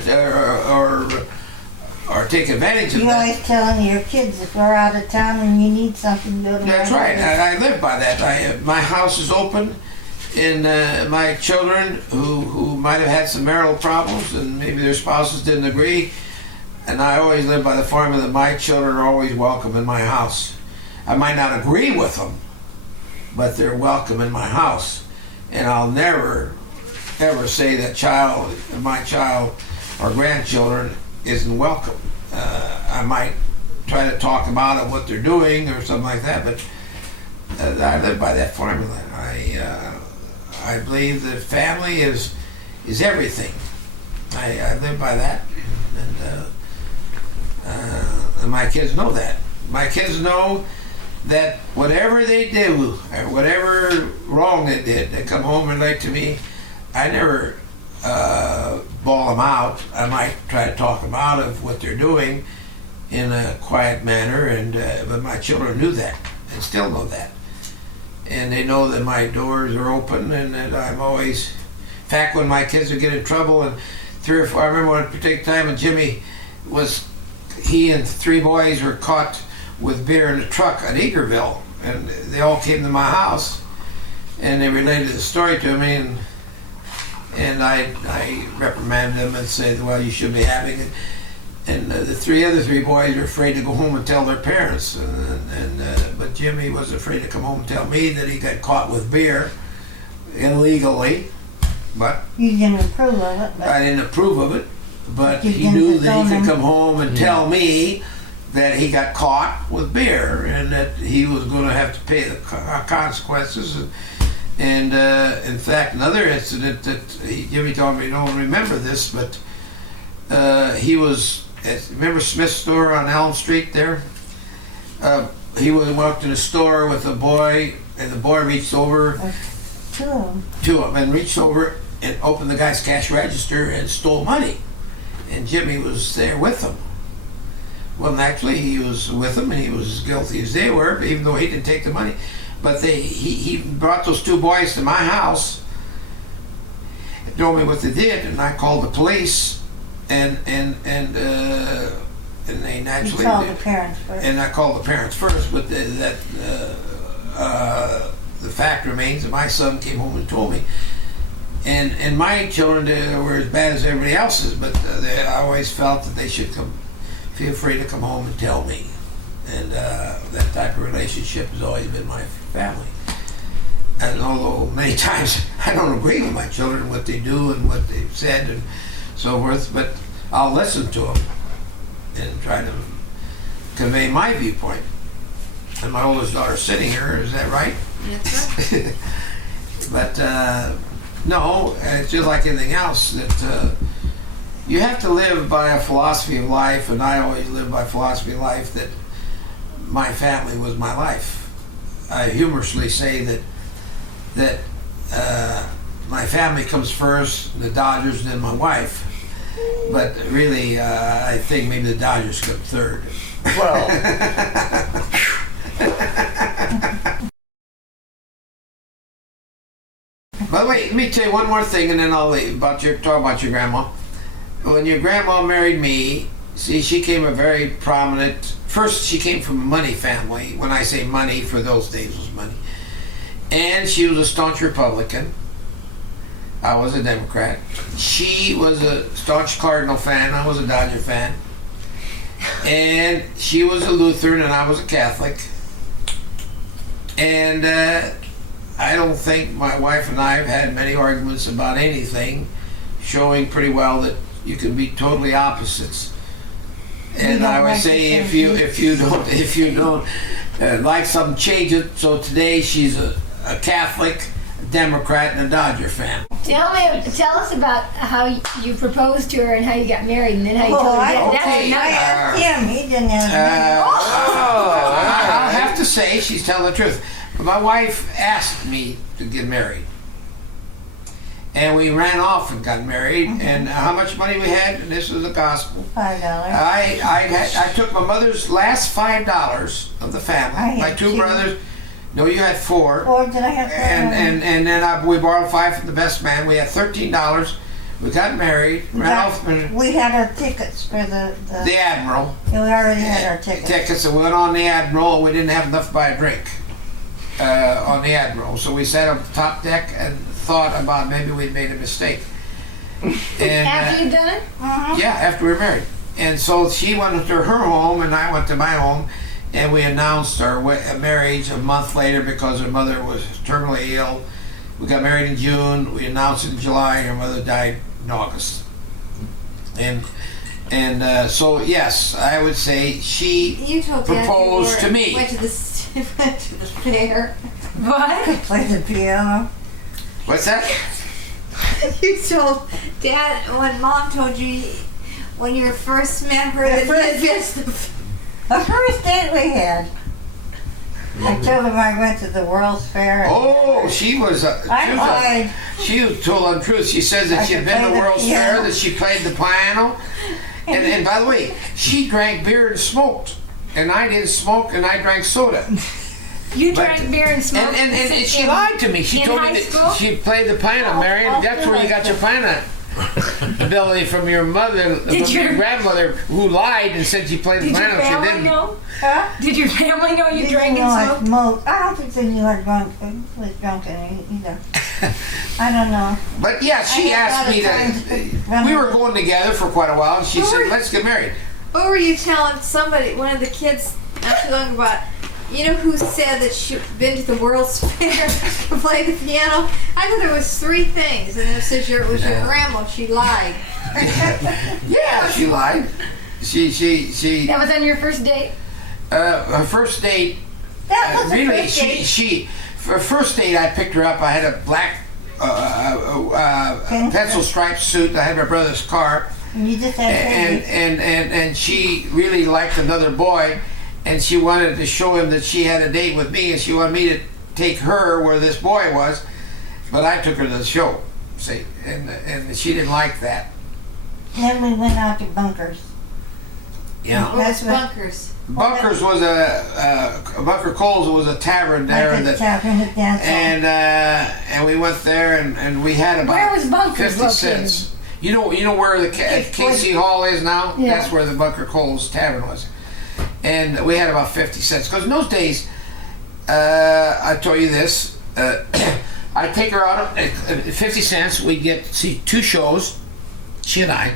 or take advantage of You that. always telling your kids if we're out of town and you need something, go to That's my right. brother's. I live by that. My house is open, and my children who might have had some marital problems and maybe their spouses didn't agree, and I always live by the formula that my children are always welcome in my house. I might not agree with them, but they're welcome in my house, and I'll never ever say that my child or grandchildren isn't welcome. I might try to talk about what they're doing or something like that, but I live by that formula. I believe that family is everything. I live by that, and my kids know that. My kids know that whatever they do, or whatever wrong they did, they come home and relate to me. I never bawl them out. I might try to talk them out of what they're doing in a quiet manner, but my children knew that. and still know that. And they know that my doors are open and that I'm always, in fact, when my kids would get in trouble, and 3 or 4, I remember one particular time when Jimmy he and 3 boys were caught with beer in a truck at Eagerville, and they all came to my house, and they related the story to me, and I reprimanded them and said, well, you shouldn't be having it. And the other three boys were afraid to go home and tell their parents, but Jimmy was afraid to come home and tell me that he got caught with beer illegally. But You didn't approve of it, but I didn't approve of it, but You he didn't knew that tell he could them. come home and tell me that he got caught with beer and that he was going to have to pay the consequences. And in fact, another incident that Jimmy told me, don't remember this, but he was, remember Smith's store on Elm Street there? He walked in a store with a boy, and the boy reached over two of them. to him and reached over and opened the guy's cash register and stole money. And Jimmy was there with him. Well, actually, he was with them and he was as guilty as they were, even though he didn't take the money. But he brought those 2 boys to my house and told me what they did, and I called the police, and they You naturally called did. the parents first. And I called the parents first, but the fact remains that my son came home and told me. And my children were as bad as everybody else's, but I always felt that they should feel free to come home and tell me. And that type of relationship has always been my family. And although many times I don't agree with my children, what they do and what they've said and so forth, but I'll listen to them and try to convey my viewpoint. And my oldest daughter's sitting here, is that right? That's right. But no, it's just like anything else that you have to live by a philosophy of life, and I always live by a philosophy of life that my family was my life. I humorously say that my family comes first, the Dodgers, and then my wife. But really, I think maybe the Dodgers come third. Well, But wait, let me tell you one more thing, and then I'll leave talk about your grandma. When your grandma married me, see, she came a very prominent. First, she came from a money family. When I say money, for those days was money, and she was a staunch Republican. I was a Democrat. She was a staunch Cardinal fan. I was a Dodger fan. And she was a Lutheran, and I was a Catholic. And I don't think my wife and I have had many arguments about anything, showing pretty well that you can be totally opposites. And I would say if you don't like something, change it. So today she's a Catholic, a Democrat, and a Dodger fan. Tell us about how you proposed to her and how you got married, and then how you Oh, told her I, that. okay. That's I asked him. He didn't ask I'll have to say she's telling the truth. My wife asked me to get married, and we ran off and got married. And how much money we had? And this is the gospel. me. $5. I took my mother's last $5 of the family. I My had 2 2. brothers. No, you had 4. Or did I have And then we borrowed 5 from the best man. We had $13. We got married. Ran off. We had our tickets for the The Admiral. we already had our tickets. And we went on the Admiral, and we didn't have enough to buy a drink on the Admiral. So we sat on the top deck and thought about maybe we'd made a mistake. And, After you'd done it? yeah, after we were married. And so she went to her home, and I went to my home, and we announced our marriage a month later because her mother was terminally ill. We got married in June. We announced it in July, and her mother died in August. And so yes, I would say she You told Dad proposed you to me. went to the fair. What? Play the piano. What's that? You told Dad when Mom told you when you first met her that The you had first- been to the The first date we had. I told him I went to the World's Fair. and- Oh, she was. I lied. She told untruth. She says that I she had could been to play the World's piano. Fair, that she played the piano, and by the way, she drank beer and smoked, and I didn't smoke, and I drank soda. You But- drank beer and smoked. And she lied to me. She in told me high that school? she played the piano, Marian. That's where you got your piano ability from your mother, from your grandmother, who lied and said she played the Did your piano. She family didn't. know? Huh? Did your family know you Didn't drank know and I smoked? smoked. I don't think they knew I was drunk either. I don't know. But yeah, she I had asked a me lot of to. times- We were going together for quite a while, and she Who said, were- "Let's get married." What were you telling somebody, one of the kids, not too long about, you know who said that she'd been to the World's Fair to play the piano? I thought there was 3 things, and it says it was your Yeah. grandma. She lied. Yeah, she lied. She. That was on your first date? Her first date. That was the Really, first date. she. For first date, I picked her up. I had a black pencil striped suit. I had my brother's car. And you just had And she really liked another boy, and she wanted to show him that she had a date with me, and she wanted me to take her where this boy was, but I took her to the show. See, and she didn't like that. Then we went out to Bunkers. Yeah. What was That's what- Bunkers? Bunkers was Bunker Coles was a tavern there, Like a that, tavern at dance hall. and we went there, and we had about Where was Bunkers 50 located? cents. You know where the KC Hall is now? Yeah. That's where the Bunker Coles Tavern was. And we had about 50 cents. Because in those days, I told you this, I'd take her out at 50 cents. We'd get see 2 shows, she and I,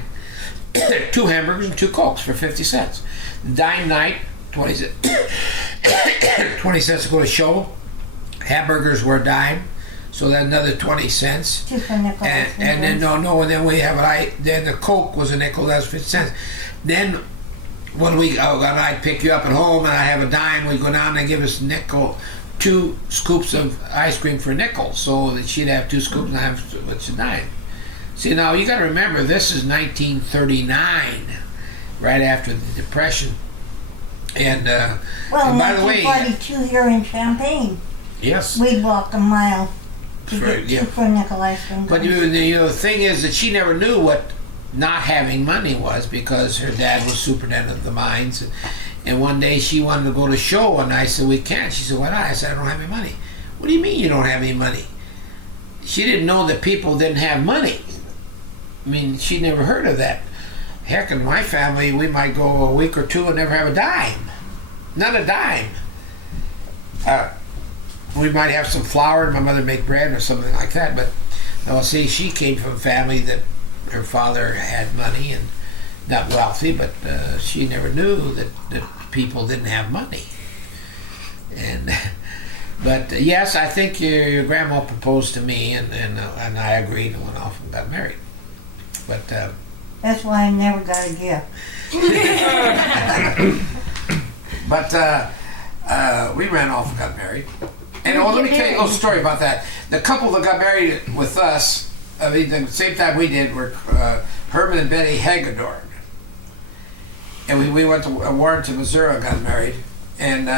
2 hamburgers and 2 Cokes for 50 cents. Dime night, 20 cents. 20 cents to go to show. Hamburgers were a dime. So that's another 20 cents. 2 for nickels. And then and then we have then the Coke was a nickel, that's 50 cents. Then when I'd pick you up at home and I have a dime, we go down and give us nickel, 2 scoops of ice cream for a nickel, so that she'd have 2 scoops and I have what's a dime. See, now you got to remember, this is 1939, right after the Depression, and Well, and by the way, 1942 here in Champaign, yes. we'd walk a mile to Right, get yeah. 2 for nickel ice cream. But the thing is that she never knew what not having money was, because her dad was superintendent of the mines, and one day she wanted to go to a show, and I said, "We can't." She said, "Why not?" I said, "I don't have any money." "What do you mean you don't have any money?" She didn't know that people didn't have money. I mean, she'd never heard of that. Heck, in my family, we might go a week or 2 and never have a dime. Not a dime. We might have some flour, and my mother make bread or something like that, but now, see, she came from a family that her father had money and not wealthy, but she never knew that people didn't have money. And but yes, I think your grandma proposed to me, and I agreed and went off and got married. But That's why I never got a gift. we ran off and got married. And let me tell you a little story about that. The couple that got married with us, I mean, the same time we did, were Herman and Betty Hagedorn. And we went to Warrenton, Missouri, and got married. And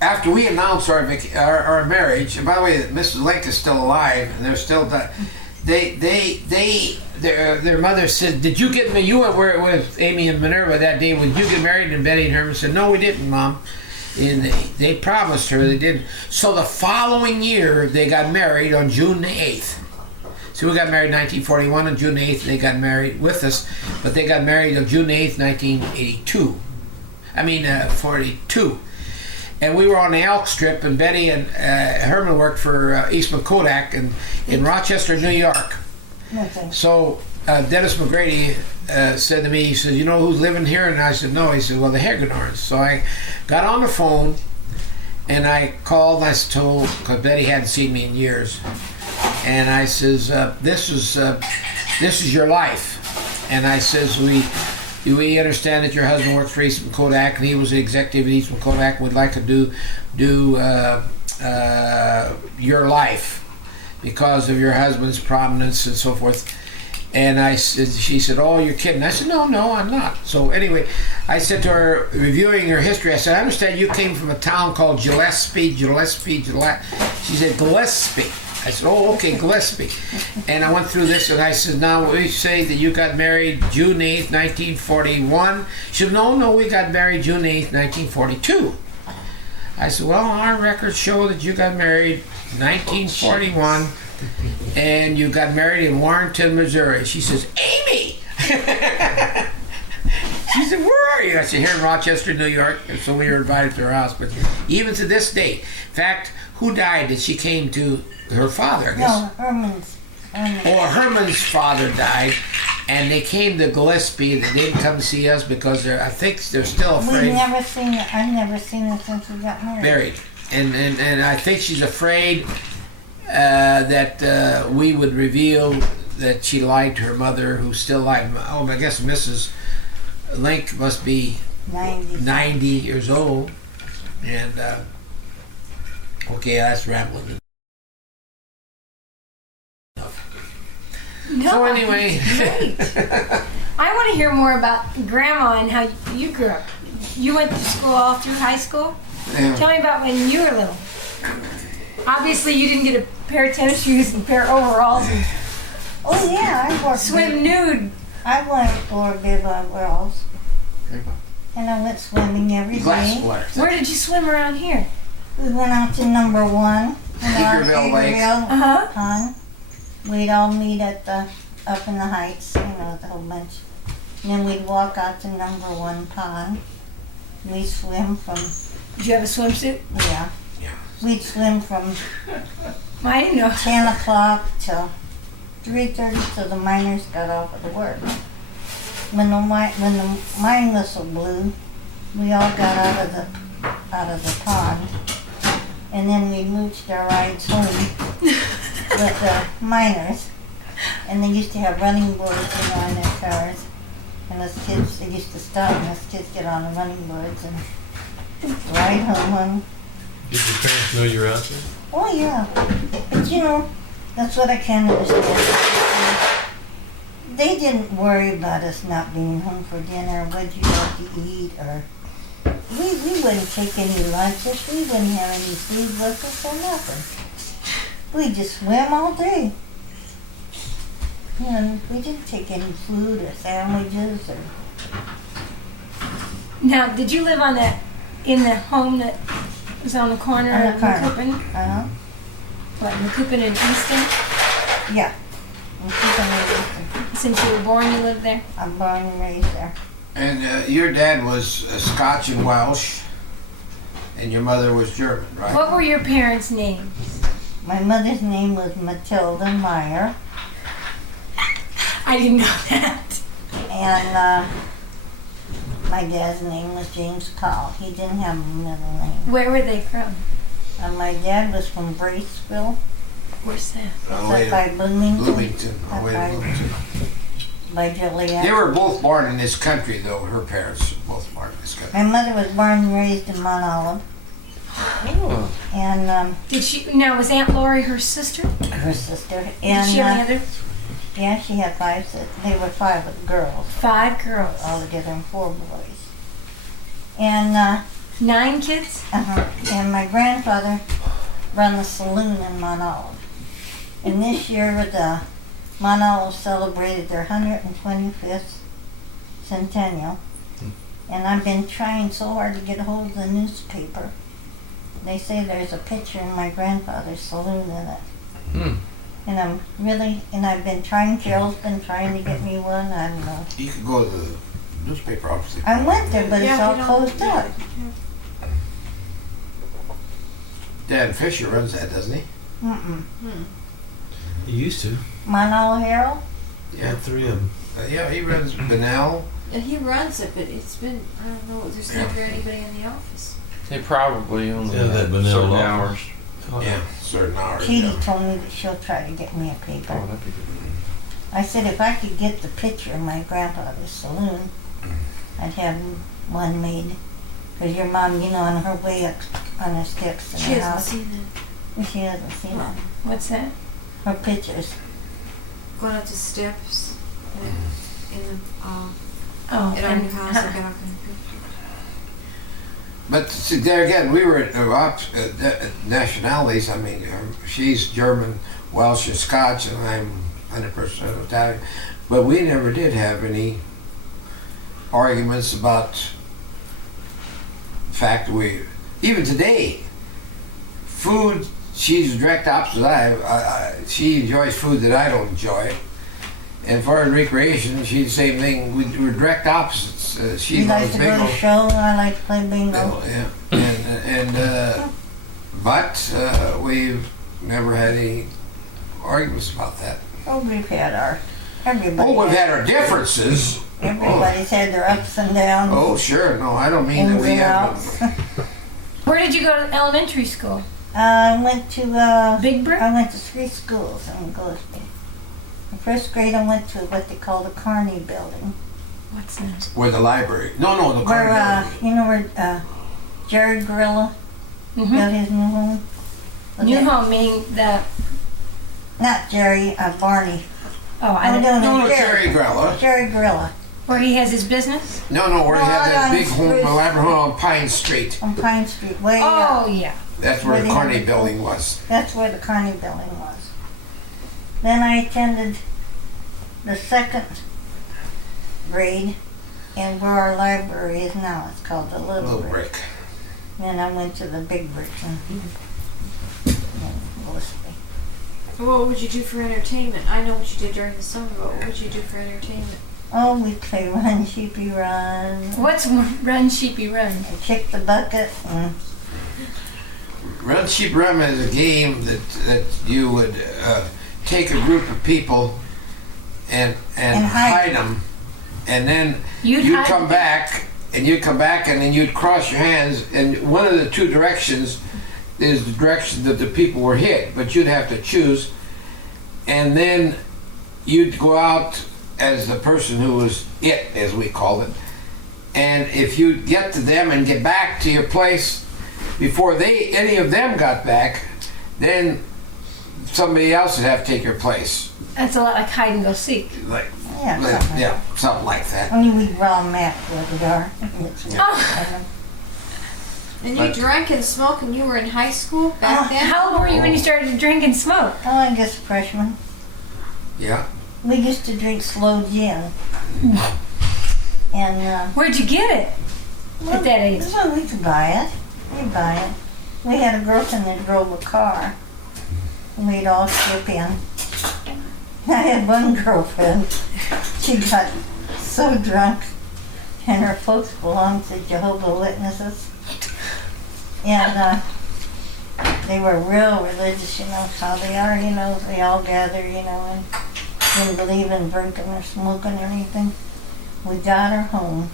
after we announced our marriage, and by the way, Mrs. Lake is still alive, and they're still their mother said, "Did you get me? You were with Amy and Minerva that day. Would you get married?" And Betty and Herman said, "No, we didn't, Mom." And they promised her they didn't. So the following year, they got married on June the 8th. So we got married in 1941 on June the 8th. They got married with us, but they got married on June the 8th, 1982. 42. And we were on the Elk Strip, and Betty and Herman worked for Eastman Kodak in Rochester, New York. Nothing. So Dennis McGrady said to me, he said, "You know who's living here?" And I said, "No." He said, "Well, the Hagedorns." So I got on the phone, and I called, and I told, because Betty hadn't seen me in years, and I says, this is your life. And I says, we understand that your husband worked for Eastman Kodak, and he was the executive at Eastman Kodak. We'd like to do your life because of your husband's prominence and so forth. And she said, "Oh, you're kidding." I said, No, I'm not." So anyway, I said to her, reviewing her history, I said, "I understand you came from a town called Gillespie. She said, "Gillespie." I said, oh, okay, Gillespie. And I went through this, and I said, now we say that you got married June 8th, 1941. She said, no, we got married June 8th, 1942. I said, well, our records show that you got married 1941, and you got married in Warrenton, Missouri. She says, Amy! She said, where are you? I said, here in Rochester, New York. And so we were invited to her house. But even to this day, in fact, who died that she came to? Her father, I guess. No, Herman's. Oh, Herman's father died, and they came to Gillespie. They didn't come see us because I think they're still afraid. I've never seen her since we got married. Buried. And I think she's afraid that we would reveal that she lied to her mother, who's still alive. Oh, I guess Mrs. Link must be 90 years old. And, okay, that's rambling. No, So anyway. great. I want to hear more about Grandma and how you grew up. You went to school all through high school? Yeah. Tell me about when you were little. Obviously, you didn't get a pair of tennis shoes and a pair of overalls and Oh yeah, I wore swim nude. I wore bib overalls, and I went swimming every Glass day. water. Where did you swim around here? We went out to number 1 in our Tinkerville Lake. Uh-huh. pond. We'd all meet at the up in the heights, the whole bunch. And then we'd walk out to number 1 pond. We'd swim from Did you have a swimsuit? yeah. We'd swim from I didn't know. 10 o'clock till 3:30 till the miners got off of the work. When the mine whistle blew, we all got out of the pond, and then we mooched our rides home with the miners. And they used to have running boards, in their cars. And us kids, they used to stop, and us kids get on the running boards and ride home. Did your parents know you were out there? Oh yeah, but that's what I can't understand. They didn't worry about us not being home for dinner, what you have to eat, or we wouldn't take any lunches, we wouldn't have any food with us or nothing. We just swim all day. We didn't take any food or sandwiches or. Now, did you live in the home that was on the corner On the of corner. McCoupin? Uh-huh. What, McCoupin and Easton? Yeah. We keep them in. Since you were born, you lived there? I'm born and raised there. And your dad was Scotch and Welsh, and your mother was German, right? What were your parents' names? My mother's name was Matilda Meyer, I didn't know that. and my dad's name was James Powell. He didn't have a middle name. Where were they from? My dad was from Braceville, Where's that? Oh, up by Bloomington, Bloomington. Oh, wait, Bloomington. by Joliet. They were both born in this country, though. Her parents were both born in this country. My mother was born and raised in Mount Olive, Oh. and Did she? Now, was Aunt Lori her sister? her sister. Did And she have any other? yeah, she had 5 sisters. They were 5 girls 5 girls. altogether, and 4 boys. And 9 kids? and my grandfather run a saloon in Mount Olive. And this year the Mount Olive celebrated their 125th centennial. And I've been trying so hard to get a hold of the newspaper. They say there's a picture in my grandfather's saloon in it. Hmm. And I've been trying, Carol's been trying to get me one. I don't know. You could go to the newspaper office. I went there, but it's Yeah, all we don't- closed up. Dad Fisher runs that, doesn't he? Mm-mm. He used to. Mount Olive Herald? Yeah. All 3 of them. Yeah, he runs Benell. And he runs it, but it's been, I don't know, there's never anybody in the office. They probably only Yeah, that have vanilla certain law. hours. Yeah, certain hours. Katie Yeah. told me that she'll try to get me a paper. Oh, that'd be good. I said if I could get the picture of my grandfather's saloon, I'd have one made. Because your mom, on her way up on her steps in She the hasn't house, seen that. she hasn't seen Well, it. What's that? Her pictures. going up the steps in the, Oh, in our new house. I got up and But see, there again, we were nationalities. I mean, she's German, Welsh and Scotch, and I'm 100% Italian. But we never did have any arguments about the fact that even today, food, she's direct opposite. She enjoys food that I don't enjoy. And for recreation, she's the same thing. We're direct opposites. She You like loves to go to bingo. show? I like to play bingo. Yeah. But we've never had any arguments about that. Oh, we've had everybody. Oh, we've had our differences. Everybody's had their ups and downs. Oh, sure. No, I don't mean that ins we and have. outs. Where did you go to elementary school? I went to Big Brook? I went to 3 schools in Gillespie. In first grade, I went to what they call the Carney Building. What's that? Where the library? No, the Where car. you know where Jerry Gorilla Mm-hmm. got his new home? Was New it- home, meaning the. Not Jerry, Barney. Oh, I I'm don't doing No, it. Jerry Grella. Jerry Gorilla Where he has his business? No, where he No, had that on big home, Spruce. elaborate home on Pine Street. on Pine Street. Way Oh, up. yeah. That's where the Where they Carney have- building was. That's where the Carney Building was. Then I attended the 2nd grade, and where our library is now. It's called the Little, Little Brick. brick. Then I went to the Big Brick in Gillespie. What would you do for entertainment? I know what you did during the summer, but what would you do for entertainment? Oh, we play Run Sheepy Run. What's Run Sheepy Run? And Kick the Bucket. And Run Sheep Run is a game that you would take a group of people and hide hide them, and then You'd you'd hide come the- back and you'd come back and then you'd cross your hands, and one of the two directions is the direction that the people were hit, but you'd have to choose, and then you'd go out as the person who was it, as we called it, and if you get to them and get back to your place before any of them got back, then somebody else would have to take your place. That's a lot like hide and go seek. Like, yeah, something like that. only we draw a map where we are. Oh. And you But- drank and smoked and you were in high school back then? How old were you when you started to drink and smoke? Oh, I guess freshman. Yeah. We used to drink slow gin. And Where'd you get it at that age? well, we could buy it. We'd buy it. We had a girlfriend that drove a car. And we'd all chip in. I had one girlfriend. She got so drunk, and her folks belonged to Jehovah's Witnesses. And they were real religious, you know how they are, you know, they all gather, you know, and didn't believe in drinking or smoking or anything. We got her home,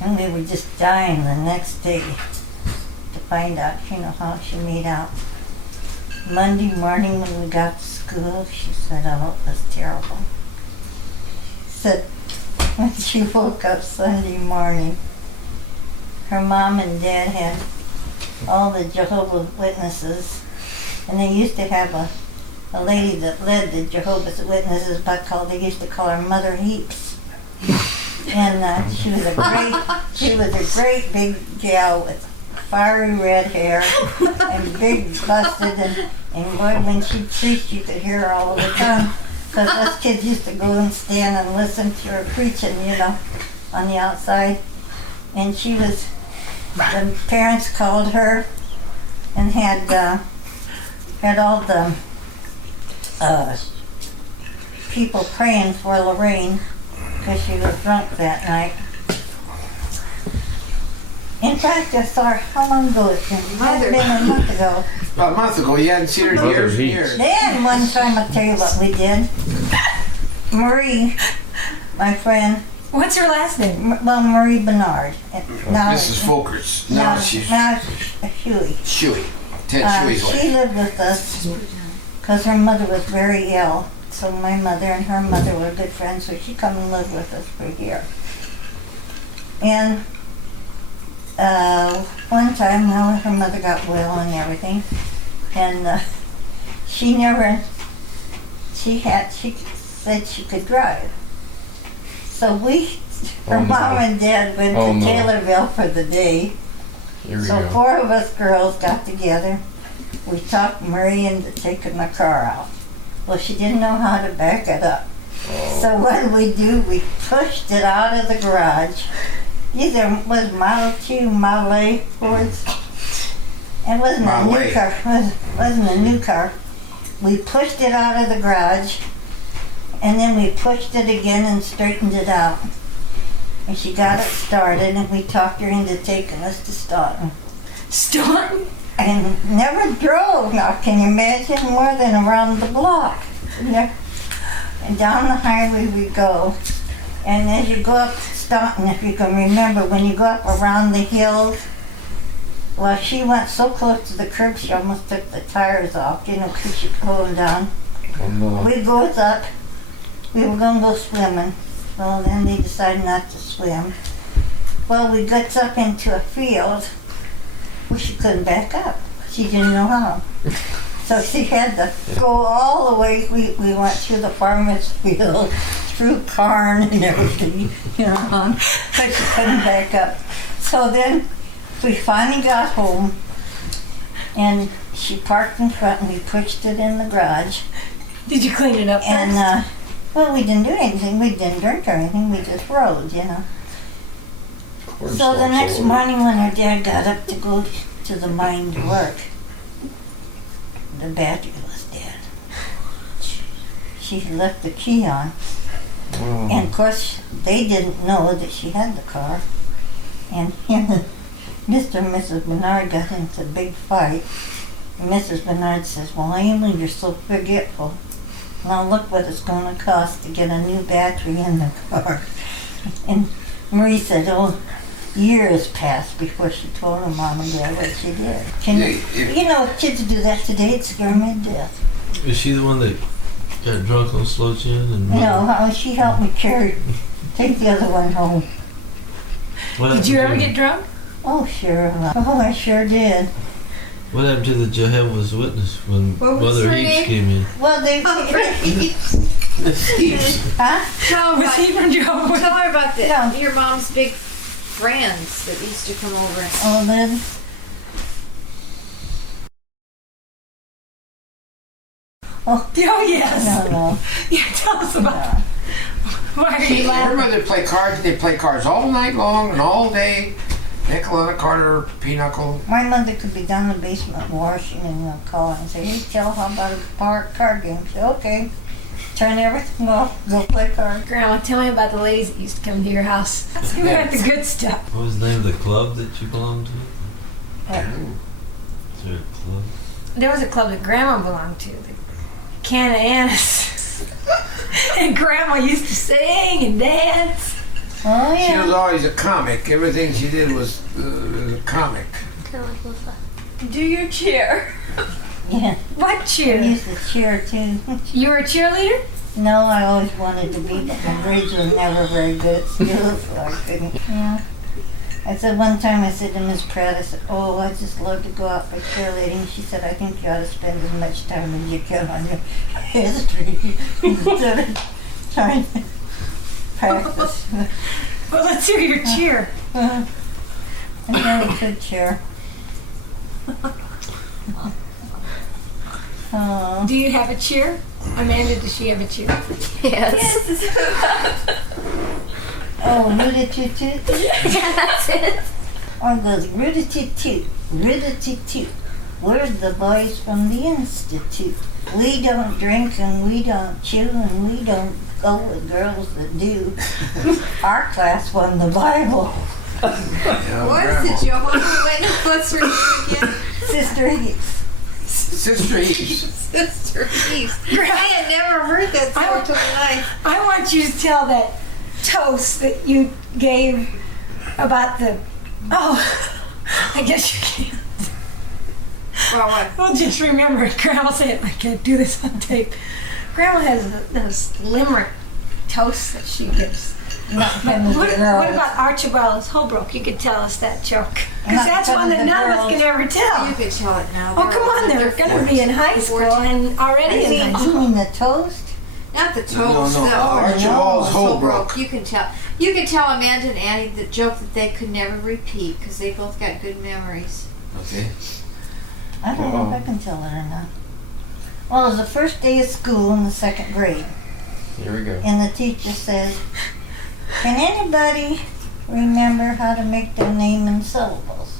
and we were just dying the next day to find out, you know, how she made out. Monday morning when we got to school, she said, oh, it was terrible. She said, when she woke up Sunday morning, her mom and dad had all the Jehovah's Witnesses, and they used to have a lady that led the Jehovah's Witnesses, but they used to call her Mother Heaps. And she was a great big gal with fiery red hair and big busted, and boy, when she preached, you could hear her all the time. Because us kids used to go and stand and listen to her preaching, you know, on the outside. And she was, the parents called her and had all the people praying for Lorraine because she was drunk that night. In fact, I saw her, how long ago it's been? It had been a month ago. About a month ago, you hadn't seen her in Mother years and Heaps. years. Then one time, I'll tell you what we did. Marie, my friend, What's her last name? Marie Bernard. Now, Mrs. Folkers. now, No, she's now she's Huey. Shuey. Ted Shuey's She wife. lived with us because her mother was very ill. So my mother and her mother were good friends, so she come and lived with us for a year. And one time, well, her mother got well and everything, and she said she could drive. So her mom and dad went to Oh, no. Taylorville for the day. Here we So go. 4 of us girls got together we talked Marie into taking the car out. Well, she didn't know how to back it up. So what did we do? We pushed it out of the garage. These was Model 2, Model A Fords. It wasn't a Model new A. car. Wasn't a new car. We pushed it out of the garage, and then we pushed it again and straightened it out. And she got it started, and we talked her into taking us to Staunton. Staunton? And never drove. Now, can you imagine, more than around the block? And down the highway we go. And as you go up Staunton, if you can remember, when you go up around the hills, well, she went so close to the curb, she almost took the tires off, because she pulled them down. Oh, no. We goes up. We were going to go swimming. Well, then they decided not to swim. Well, we gets up into a field. Well, she couldn't back up. She didn't know how. So she had to go all the way. We went through the farmer's field, through corn and everything, but she couldn't back up. So then we finally got home, and she parked in front, and we pushed it in the garage. Did you clean it up first? And, well, we didn't do anything. We didn't drink or anything. We just rode, So the next morning when her dad got up to go to the mine to work, the battery was dead. She left the key on. And of course, they didn't know that she had the car. And him and Mr. and Mrs. Bernard got into a big fight. And Mrs. Bernard says, well, Amy, you're so forgetful. Now look what it's going to cost to get a new battery in the car. And Marie said, oh, years passed before she told her mom and dad what she did. If kids do that today, it scares me to death. Is she the one that got drunk on Slow Chin? And She helped me take the other one home. Did you ever get drunk? Oh, sure. Oh, I sure did. What happened to the Jehovah's Witness when Mother Heaps came in? Well, they... The thieves. Huh? Tell her Was he about, from Jehovah's? tell her about Yeah. your mom's big friends that used to come over. Oh, then... Oh, yes. No. Yeah, tell us about it. Why are you laughing? Everybody play cards. They play cards all night long and all day. Nickel on a quarter, pinochle. My mother could be down in the basement washing and call and say, hey, tell how about a card game? Say, okay. Turn everything off, go play cards. Grandma, tell me about the ladies that used to come to your house. We got the good stuff. What was the name of the club that you belonged to? Yeah. Is there a club? There was a club that Grandma belonged to, the Canna Annis. And Grandma used to sing and dance. Oh, She was yeah. always a comic. Everything she did was a comic. Do your cheer. Yeah. What I cheer? used to cheer, too. You were a cheerleader? No, I always wanted to be, but my grades were never very good at school, so I couldn't. Yeah. I said one time, I said to Miss Pratt, I said, oh, I just love to go out for cheerleading. She said, I think you ought to spend as much time as you can on your history instead of trying to practice. Well, let's hear your cheer. I'm very good cheer. Oh. Do you have a cheer? Amanda, does she have a cheer? Yes. Oh, root-a-toot-toot? That's it. Or goes root-a-toot-toot, root-a-toot-toot. We're the boys from the Institute. We don't drink and we don't chew and we don't go with girls that do. Our class won the Bible. Yeah, What Grandma. is it, Jehovah's Witness? Let's read it again. Sister Heaps. Sister Eves. Sister East. I had never heard that story till tonight. I want you to tell that toast that you gave about the... Oh, I guess you can't. Well, what? Well, just remember it. Grandma said, I can't do this on tape. Grandma has those limerick toasts that she gives. Not him as a What girl. about Archibald Holbrook? You could tell us that joke. Because Not that's some one of that the none of us girls. can ever You tell. can tell it now. Oh, come on, they're going to be in high school and already You in high school. mean the toast? Not the toast. No, the Archibald's Holbrook. You can tell. You can tell Amanda and Annie the joke that they could never repeat because they both got good memories. Okay. I don't know if I can tell it or not. Well, it was the first day of school in the 2nd grade. Here we go. And the teacher says, can anybody remember how to make their name in syllables?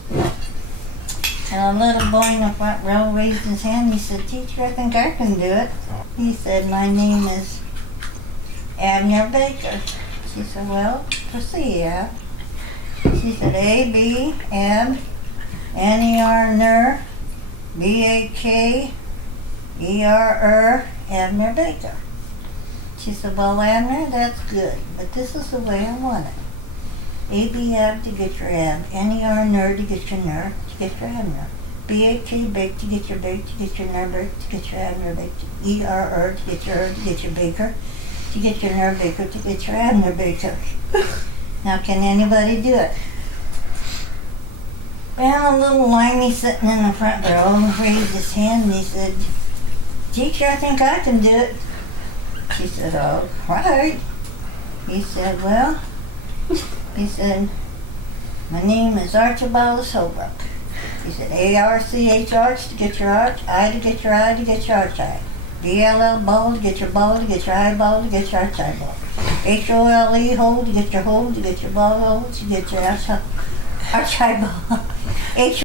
And a little boy in the front row raised his hand. He said, Teacher, I think I can do it. He said, my name is Abner Baker. She said, well, proceed, Ab. She said, A-B, Ab, N-E-R, Ner, B-A-K, E-R-R, Abner Baker. She said, well, Abner, that's good, but this is the way I want it. A-B, Ab, to get your Ab, N-E-R, Ner, to get your Ner, to get your Abner. B-A-K, Bake, to get your Bake, to get your Ner, Bake, to get your Abner, Bake. E-R-R, to get your R, to get your Baker, to get your Ner Baker, to get your Abner Baker. Now, can anybody do it? Well, a little limey sitting in the front row raised his hand and he said, Teacher, I think I can do it. She said, all right. He said, well, my name is Archibald Holbrook. He said, A-R-C-H, arch, to get your arch, I to get your eye, to get your arch eye. B-L-L, ball, to get your ball, to get your eyeball, to get your arch eyeball. H-O-L-E, hold, to get your hold, to get your ball, hold, to get your arch eyeball. H